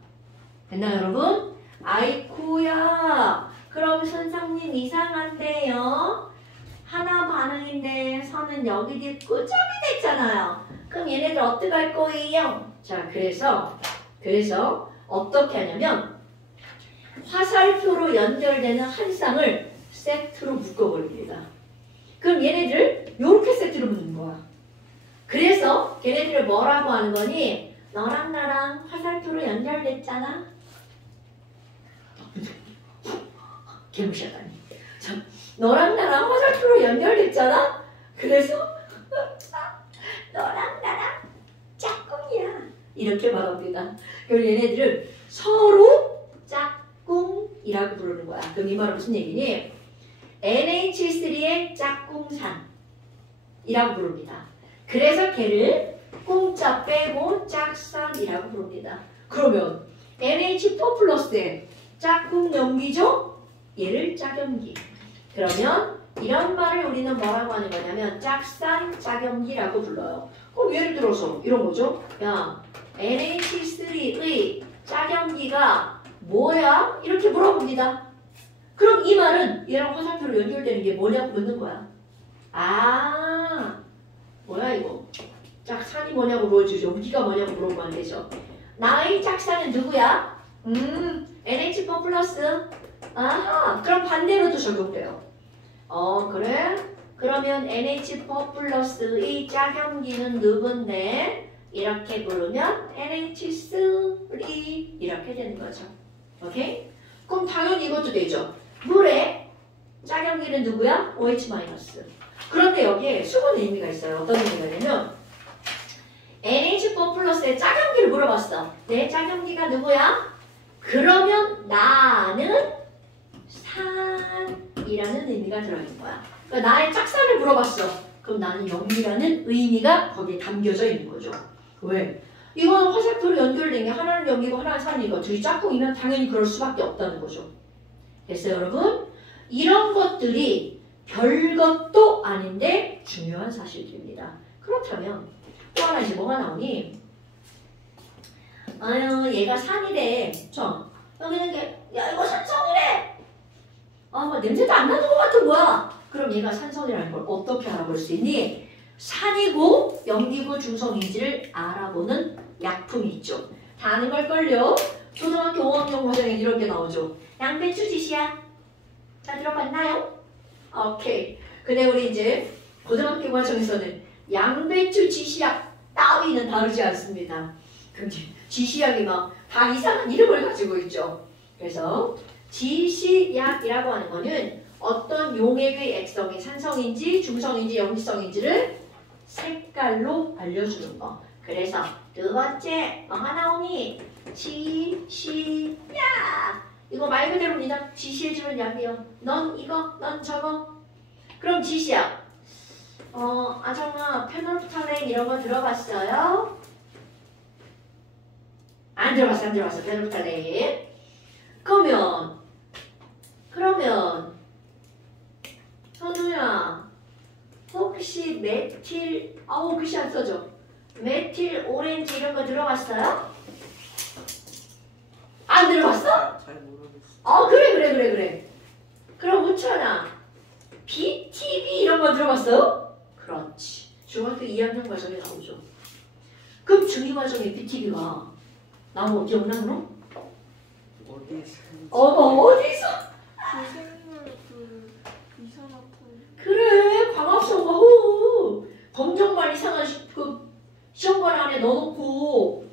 됐나요, 여러분? 아이쿠야, 그럼 선생님 이상한데요? 하나 반응인데 선은 여기 있고 저기 됐잖아요. 그럼 얘네들 어떡할 거예요? 자, 그래서 어떻게 하냐면 화살표로 연결되는 한 쌍을 세트로 묶어버립니다. 그럼 얘네들 이렇게 세트로 묶는 거야. 그래서 걔네들을 뭐라고 하는 거니? 너랑 나랑 화살표로 연결됐잖아. 개무시하다니. 너랑 나랑 화살표로 연결됐잖아. 그래서 너랑 나랑 짝꿍이야. 이렇게 말합니다. 그럼 얘네들은 서로 짝꿍이라고 부르는 거야. 그럼 이 말은 무슨 얘기니? NH3의 짝꿍산이라고 부릅니다. 그래서 걔를 꿍자 빼고 짝산이라고 부릅니다. 그러면 NH4 플러스의 짝꿍 염기죠? 얘를 짝염기. 그러면 이런 말을 우리는 뭐라고 하는 거냐면 짝산, 짝염기라고 불러요. 그럼 예를 들어서 이런 거죠. 야, NH3의 짝염기가 뭐야? 이렇게 물어봅니다. 그럼 이 말은 얘랑 화살표로 연결되는 게 뭐냐고 묻는 거야. 아, 뭐야 이거. 짝산이 뭐냐고 물어주죠. 염기가 뭐냐고 물어보면 안 되죠. 나의 짝산은 누구야? NH4 플러스. 아, 그럼 반대로도 적용돼요. 그래? 그러면 NH4 플러스의 짝염기는 누군데? 이렇게 부르면 NH3 이렇게 되는 거죠. 오케이? 그럼 당연히 이것도 되죠. 물의 짝염기는 누구야? OH-. 그런데 여기에 수분 의미가 있어요. 어떤 의미가 되냐면 NH4 플러스의 짝염기를 물어봤어. 내 짝염기가 누구야? 그러면 나는 산이라는 의미가 들어있는 거야. 그러니까 나의 짝산을 물어봤어. 그럼 나는 염기라는 의미가 거기에 담겨져 있는 거죠. 왜? 이거는 화살표로 연결된 게 하나는 염기고 하나는 산이고 둘이 짝꿍이면 당연히 그럴 수밖에 없다는 거죠. 됐어요, 여러분? 이런 것들이 별것도 아닌데 중요한 사실들입니다. 그렇다면 또 하나 이제 뭐가 나오니? 아유, 얘가 산이래. 여기는 게, 야, 이거 산성이래. 뭐 냄새도 안 나는 것 같은 거야. 그럼 얘가 산성이라는 걸 어떻게 알아볼 수 있니? 산이고 염기고 중성인지를 알아보는 약품이 있죠. 다 아는 걸걸요? 초등학교 5학년 과정에 이런 게 나오죠. 양배추 지시야. 다 들어봤나요? 오케이. 근데 우리 이제 고등학교 과정에서는 양배추 지시약 따위는 다루지 않습니다. 그럼 지시약이 막 다 이상한 이름을 가지고 있죠. 그래서 지시약이라고 하는 거는 어떤 용액의 액성이 산성인지 중성인지 염기성인지를 색깔로 알려주는 거. 그래서 두 번째 뭐가 나오니? 지시약. 이거 말 그대로입니다. 지시해주는 약이요. 넌 이거, 넌 저거. 그럼 지시약. 아정아, 페놀프탈렌 이런 거 들어봤어요? 안 들어봤어. 페놀프탈렌. 그러면 현우야, 혹시 메틸, 글씨 안 써져. 메틸 오렌지 이런 거 들어봤어요? 안 들어봤어? 잘 모르겠어. 그래. 그럼 우천아, BTB 이런 거 들어봤어요? 그렇지. 중학교 2학년 과정에 나오죠. 그럼 중2 과정에 BTB가 나오면 기억나 그럼? 어디서? 생물 이산화탄. 그래, 광합성과 호흡. 검정만 이상한 시험관 안에 넣어놓고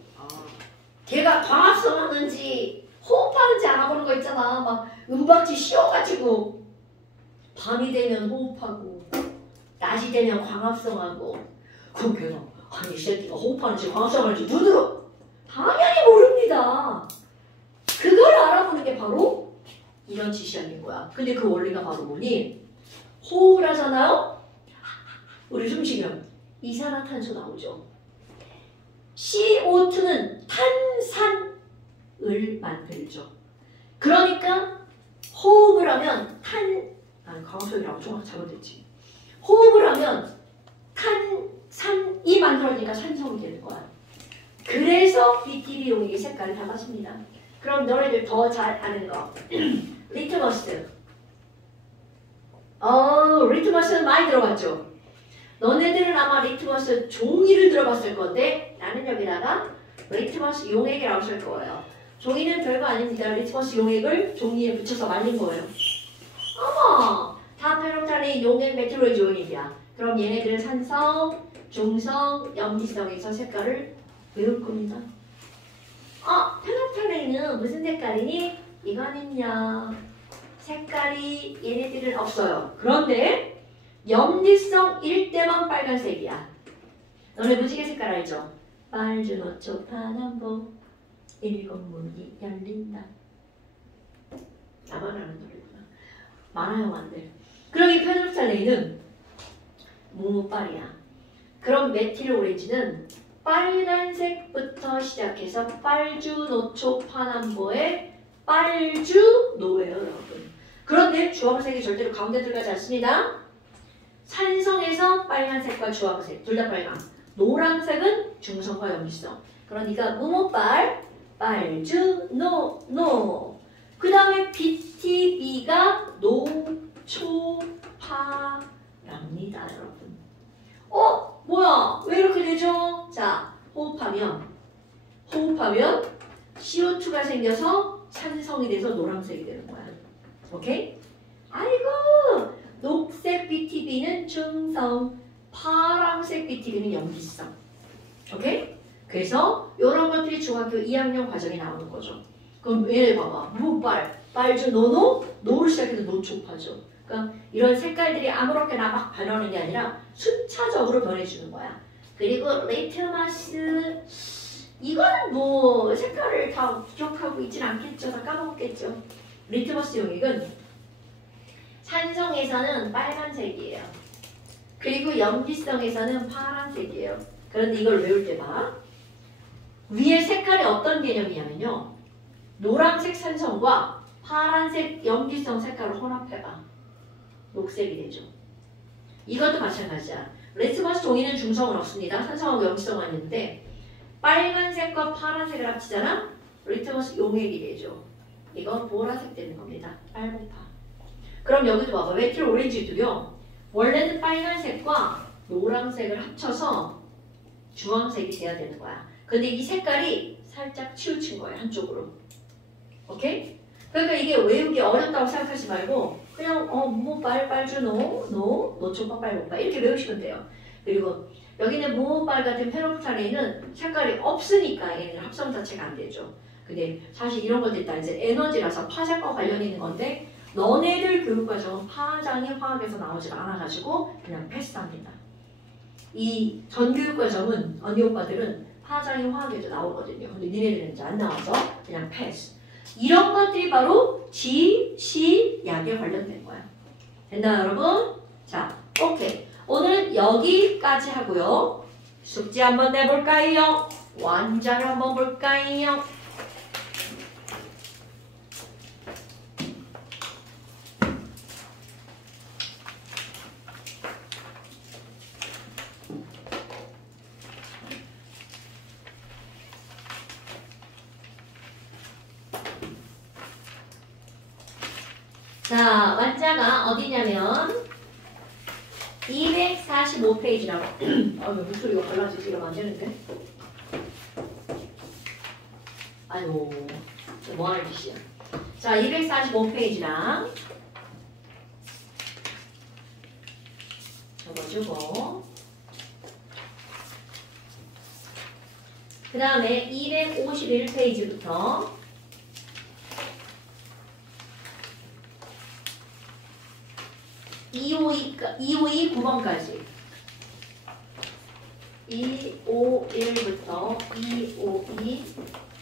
걔가 광합성 하는지 호흡하는지 알아보는 거 있잖아. 막 은박지 씌워가지고 밤이 되면 호흡하고 낮이 되면 광합성하고. 그럼 걔가 아니 이 새끼가 호흡하는지 광합성하는지 눈으로 당연히 모릅니다. 그걸 알아보는 게 바로 이런 지시하는 거야. 근데 그 원리가 바로 뭐니? 호흡을 하잖아요? 우리 숨 쉬면 이산화탄소 나오죠. CO2는 탄산을 만들죠. 그러니까 호흡을 하면 강소이라고 정확히 잘못했지. 호흡을 하면 탄산이 만들어지니까 산성이 되는 거야. 그래서 BTB 용액의 색깔이 달라집니다. 그럼 너네들 더 잘 아는 거. 리트머스. 리트머스는 많이 들어봤죠? 너네들은 아마 리트머스 종이를 들어봤을 건데 나는 여기다가 리트머스 용액이라고 쓸 거예요. 종이는 별거 아닙니다. 리트머스 용액을 종이에 붙여서 말린 거예요. 어머! 다 페로탄의 용액 메트로이드 용액이야. 그럼 얘네들은 산성, 중성, 염기성에서 색깔을 외울 겁니다. 페로탄에는 무슨 색깔이니? 이거는요. 색깔이 얘네들은 없어요. 그런데 염기성일 때만 빨간색이야. 너네 무지개 색깔 알죠? 빨주노초 파남보 일곱 문이 열린다. 나만 아는 노래구나. 많아요, 만들. 그럼 이 페놀프탈레인은 무무빨이야. 그럼 메틸 오렌지는 빨간색부터 시작해서 빨주노초 파남보의 빨주노예요, 여러분. 그런데 주황색이 절대로 가운데 들어가지 않습니다. 산성에서 빨간색과 주황색 둘 다 빨강. 노란색은 중성과 염기성. 그러니까 무모빨, 빨주노. 그 다음에 BTB가 노초파랍니다, 여러분. 뭐야? 왜 이렇게 되죠? 자, 호흡하면 CO2가 생겨서 산성이 돼서 노란색이 되는 거야. 오케이? 아이고! 녹색 BTB는 중성, 파란색 BTB는 염기성. 오케이? 그래서 이런 것들이 중학교 2학년 과정에 나오는 거죠. 그럼 얘네 봐봐. 무빨, 빨주노노, 노를 시작해서 노초파죠. 그러니까 이런 색깔들이 아무렇게나 막 변하는 게 아니라 순차적으로 변해주는 거야. 그리고 리트머스, 이건 뭐 색깔을 다 기억하고 있진 않겠죠. 다 까먹었겠죠. 리트머스 용액은 산성에서는 빨간색이에요. 그리고 염기성에서는 파란색이에요. 그런데 이걸 외울 때 봐. 위에 색깔이 어떤 개념이냐면요. 노란색 산성과 파란색 염기성 색깔을 혼합해봐. 녹색이 되죠. 이것도 마찬가지야. 리트머스 종이는 중성은 없습니다. 산성하고 염기성만 있는데 빨간색과 파란색을 합치잖아? 리트머스 용액이 되죠. 이건 보라색 되는 겁니다. 빨간파. 그럼 여기도 봐봐. 메틸 오렌지도요. 원래는 빨간색과 노란색을 합쳐서 주황색이 돼야 되는 거야. 근데 이 색깔이 살짝 치우친 거예요. 한쪽으로. 오케이? 그러니까 이게 외우기 어렵다고 생각하지 말고 그냥 무모빨, 빨주노, 노초파, 빨모파 이렇게 외우시면 돼요. 그리고 여기는 무모빨 같은 페로프탈레인은 색깔이 없으니까 얘는 합성 자체가 안 되죠. 근데 사실 이런 것들 다 이제 에너지라서 파장과 관련 있는 건데 너네들 교육과정은 파장이 화학에서 나오질 않아가지고 그냥 패스합니다. 이 전교육과정은 언니 오빠들은 파장이 화학에도 나오거든요. 근데 니네들은 이제 안 나와서 그냥 패스. 이런 것들이 바로 지시약에 관련된 거야. 됐나요, 여러분? 자, 오케이. 오늘은 여기까지 하고요. 숙제 한번 내볼까요? 완자를 한번 볼까요? 자, 완자가 어디냐면 245페이지라고. 목소리가 갈라지지 이러면 안 되는데. 아이고, 뭐하는 짓이야. 자, 245페이지랑 적어주고 그 다음에 251페이지부터 252 9번까지 251부터 252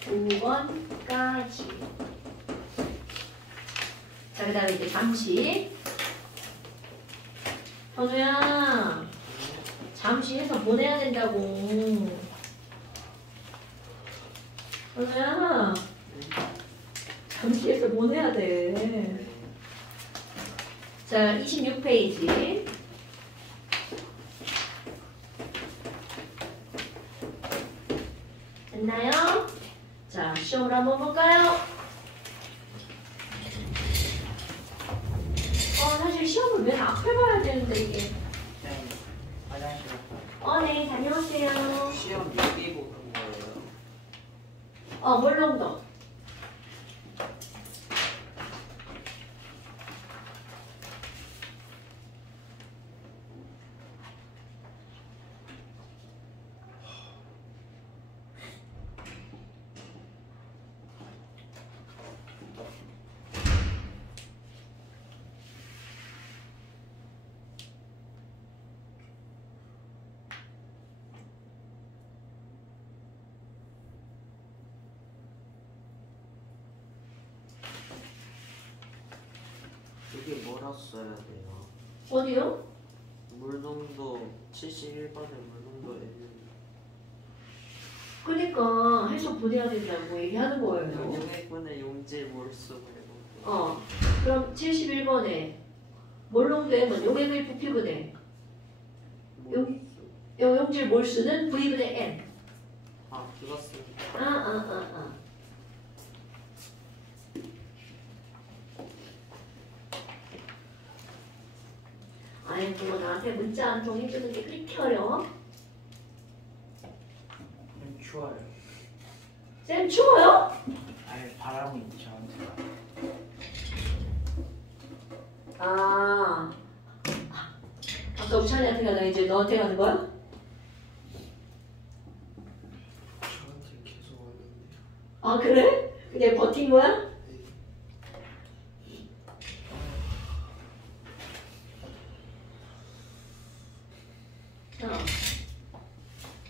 9번까지. 자, 그 다음에 이제 잠시. 현우야, 잠시 해서 보내야 된다고. 현우야, 잠시 해서 보내야 돼. 자, 26페이지. 됐나요? 자, 시험을 한번 볼까요? 사실 시험을 맨 앞에 봐야 되는데, 이게. 네. 화장실 네, 다녀오세요. 시험 미리 보는 거예요. 물론도. 이게 뭐라 써야 돼요? 어디요? 물농도 71번에 물농도 N. 그러니까 해서 보내야 된다고 얘기하는 거예요. 용액분의 용질 몰수 말고. 그럼 71번에 몰롱도 M은 용액의 부피분의 몰수. 용질 몰수는 V분의 N. 그거 씁니다. 아니, 그거 나한테 문자 한 통 해주는 게 그렇게 어려워? 추워요. 쌤 추워요? 아니 바람이 저한테. 아까 우찬이한테 가다 이제 너한테 가는 거야? 저한테 계속 왔는데요. 그래? 그냥 버틴 거야? 자,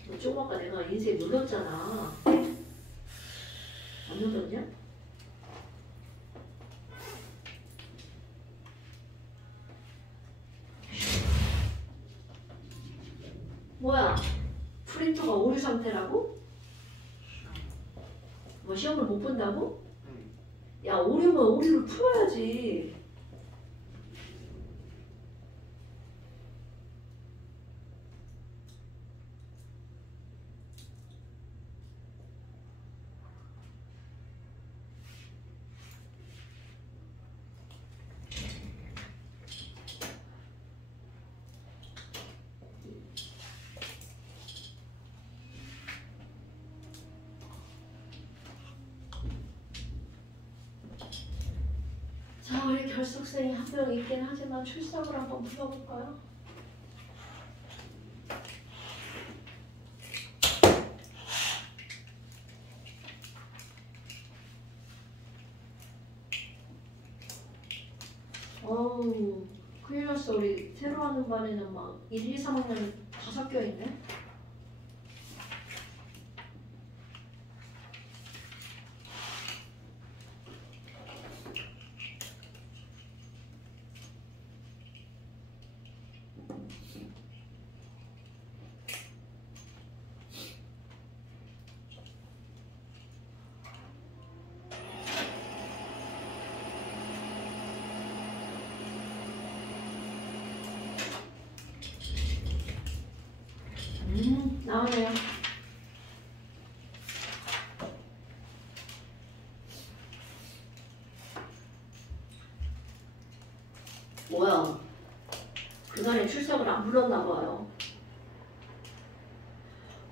너 조금 아까 내가 인쇄 눌렀잖아. 안 눌렀냐? 뭐야? 프린터가 오류 상태라고? 뭐 시험을 못 본다고? 야, 오류면 오류를 풀어야지. 자, 우리 결석생이 한 명 있긴 하지만 출석을 한번 불러볼까요? 어우, 큰일 났어. 우리 새로 하는 반에는 막 1, 2, 3학년 다 섞여있네. 나오네요. 뭐야? 그날에 출석을 안 불렀나 봐요.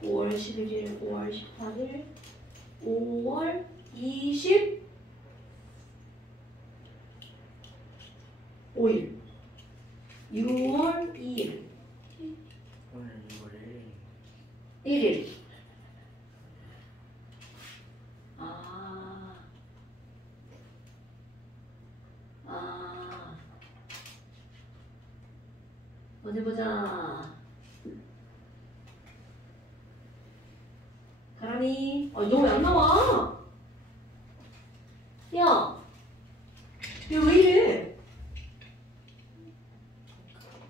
5월 11일, 5월 18일, 5월 25일, 6월 2일, 오늘 이거를 1일. 어디 보자. 나왔니? 너 왜 안 나와? 야, 얘 왜 이래?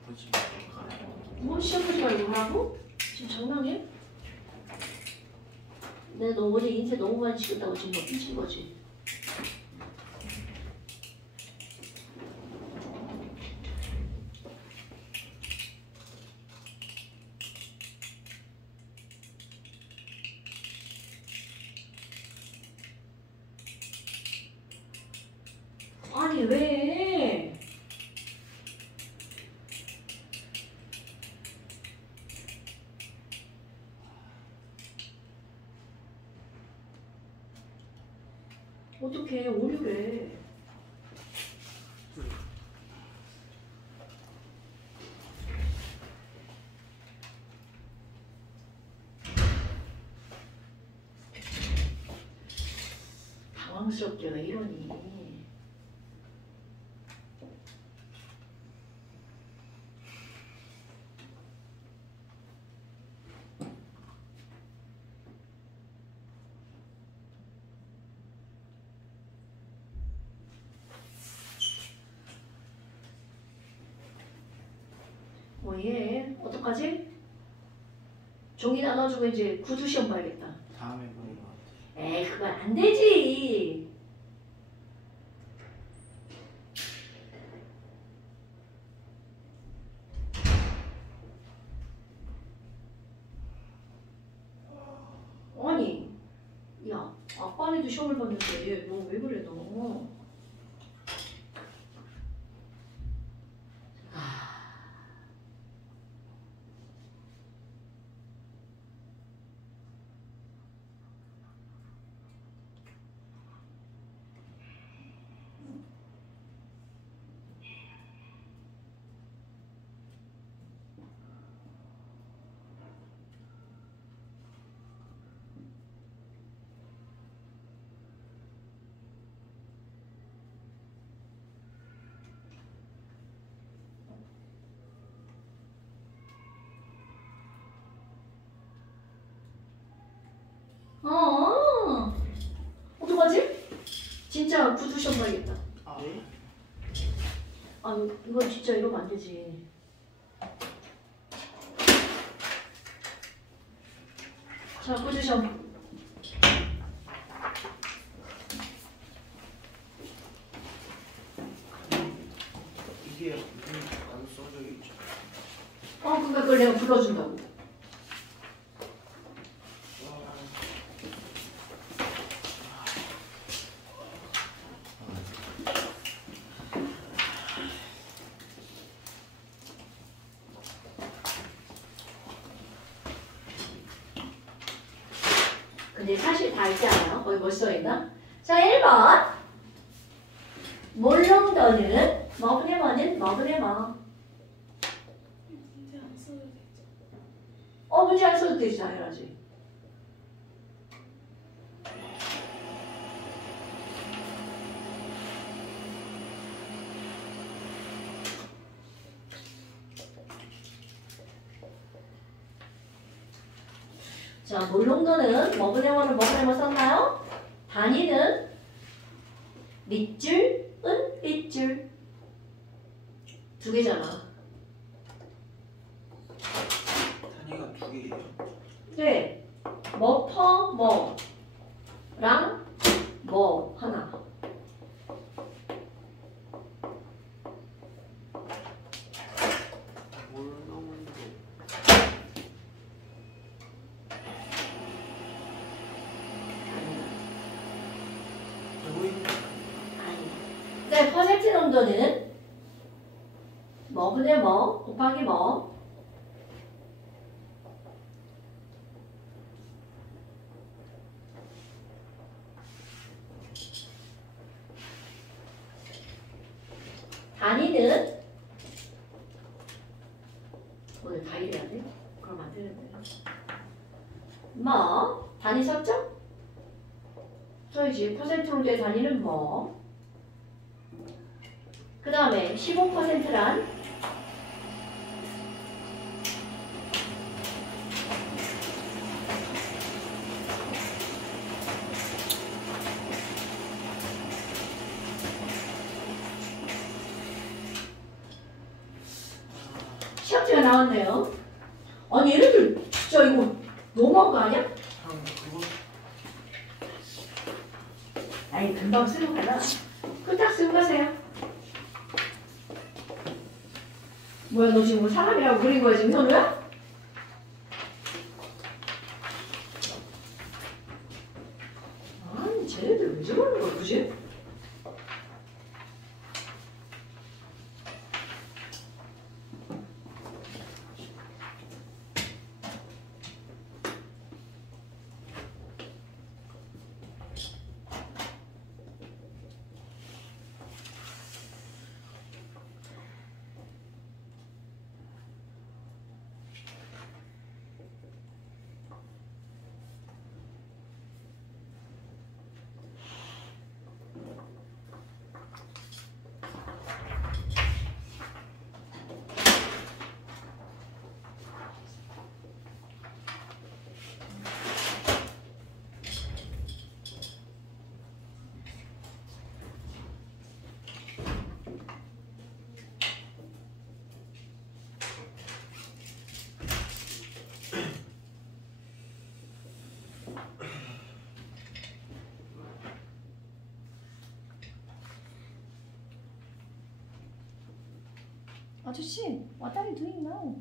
보지 말고 가요. 뭐 시험 보지 말고 하라고? 지금 장난해? 내가 너 어제 인쇄 너무 많이 찍었다고 지금 뭐 삐친 거지? 아니 왜? 어떡해 오류래. 당황스럽게 왜 이러니? 뭐얘 어떡하지? 종이 나눠주고 이제 구두 시험 봐야겠다. 다음에 보는 것 같아. 에이 그건 안 되지. 아니 야 아빠네도 시험을 봤는데 너 왜 그래 너? 어떡하지? 진짜 구두 시험 봐야겠다. 아, 네? 아 이건 진짜 이러면 안 되지. 자 구두 시험. 이게 안 써져 있죠. 그러니까 그걸 내가 불러준다고. 근데 사실 다 있지 않아요? 거기 뭐 써있나? 자 1번 몰롱더는 머그네머는 머그네머. 문제 안 써도 되죠? 문제 안 써도 되지 당연하지. 자, 몰롱더는 머그네머는 머그네머 썼나요? 단위는 밑줄은 밑줄. 두 개잖아. 단위가 두 개예요. 네. 뭐퍼 뭐랑 뭐 하나. 몰롱도 네, 퍼센트 농도는 뭐분의 뭐 곱하기 뭐. 단위는 오늘 다 이래야 돼? 그럼 안 되는데. 뭐 단위 썼죠? 써야지. 퍼센트 농도의 단위는 뭐. 그 다음에 15%란 가지가 나왔네요. 아니 얘네들 진짜 이거 너무한 거 아니야? 그럼 그거 아니 금방 쓰고 가라. 그딱 쓰고 가세요. 뭐야 너 지금 뭐 사람이라고 그린 거야 지금 현우야? 아니 쟤네들 왜 저러는 거야 그지? 아저씨, what are you doing now?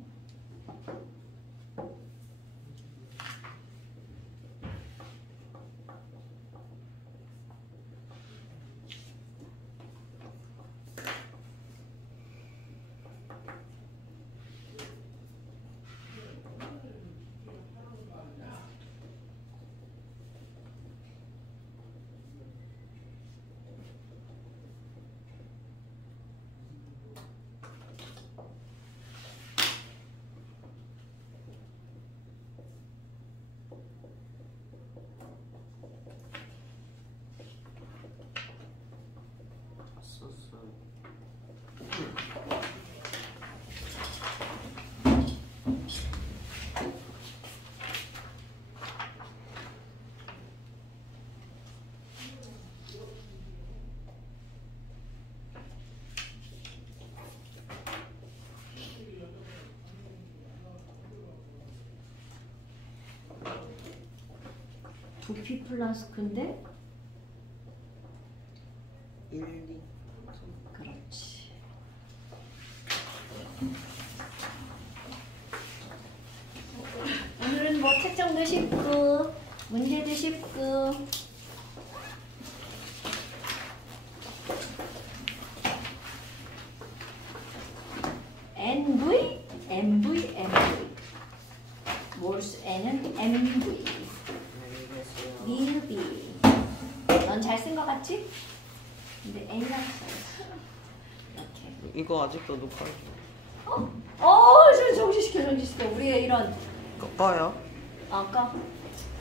썼어. 두피 플라스크인데? 1, 2. 그렇지. 오늘은 뭐 책정도 쉽고 문제도 쉽고 NV, MV, MV 몰수 N은 MV 알겠어요. 미흡이 넌 잘 쓴 거 같지? 근데 N이라고 써있어 이렇게 이거 아직도 녹화해. 정신시켜 우리의 이런 꺼요. 아까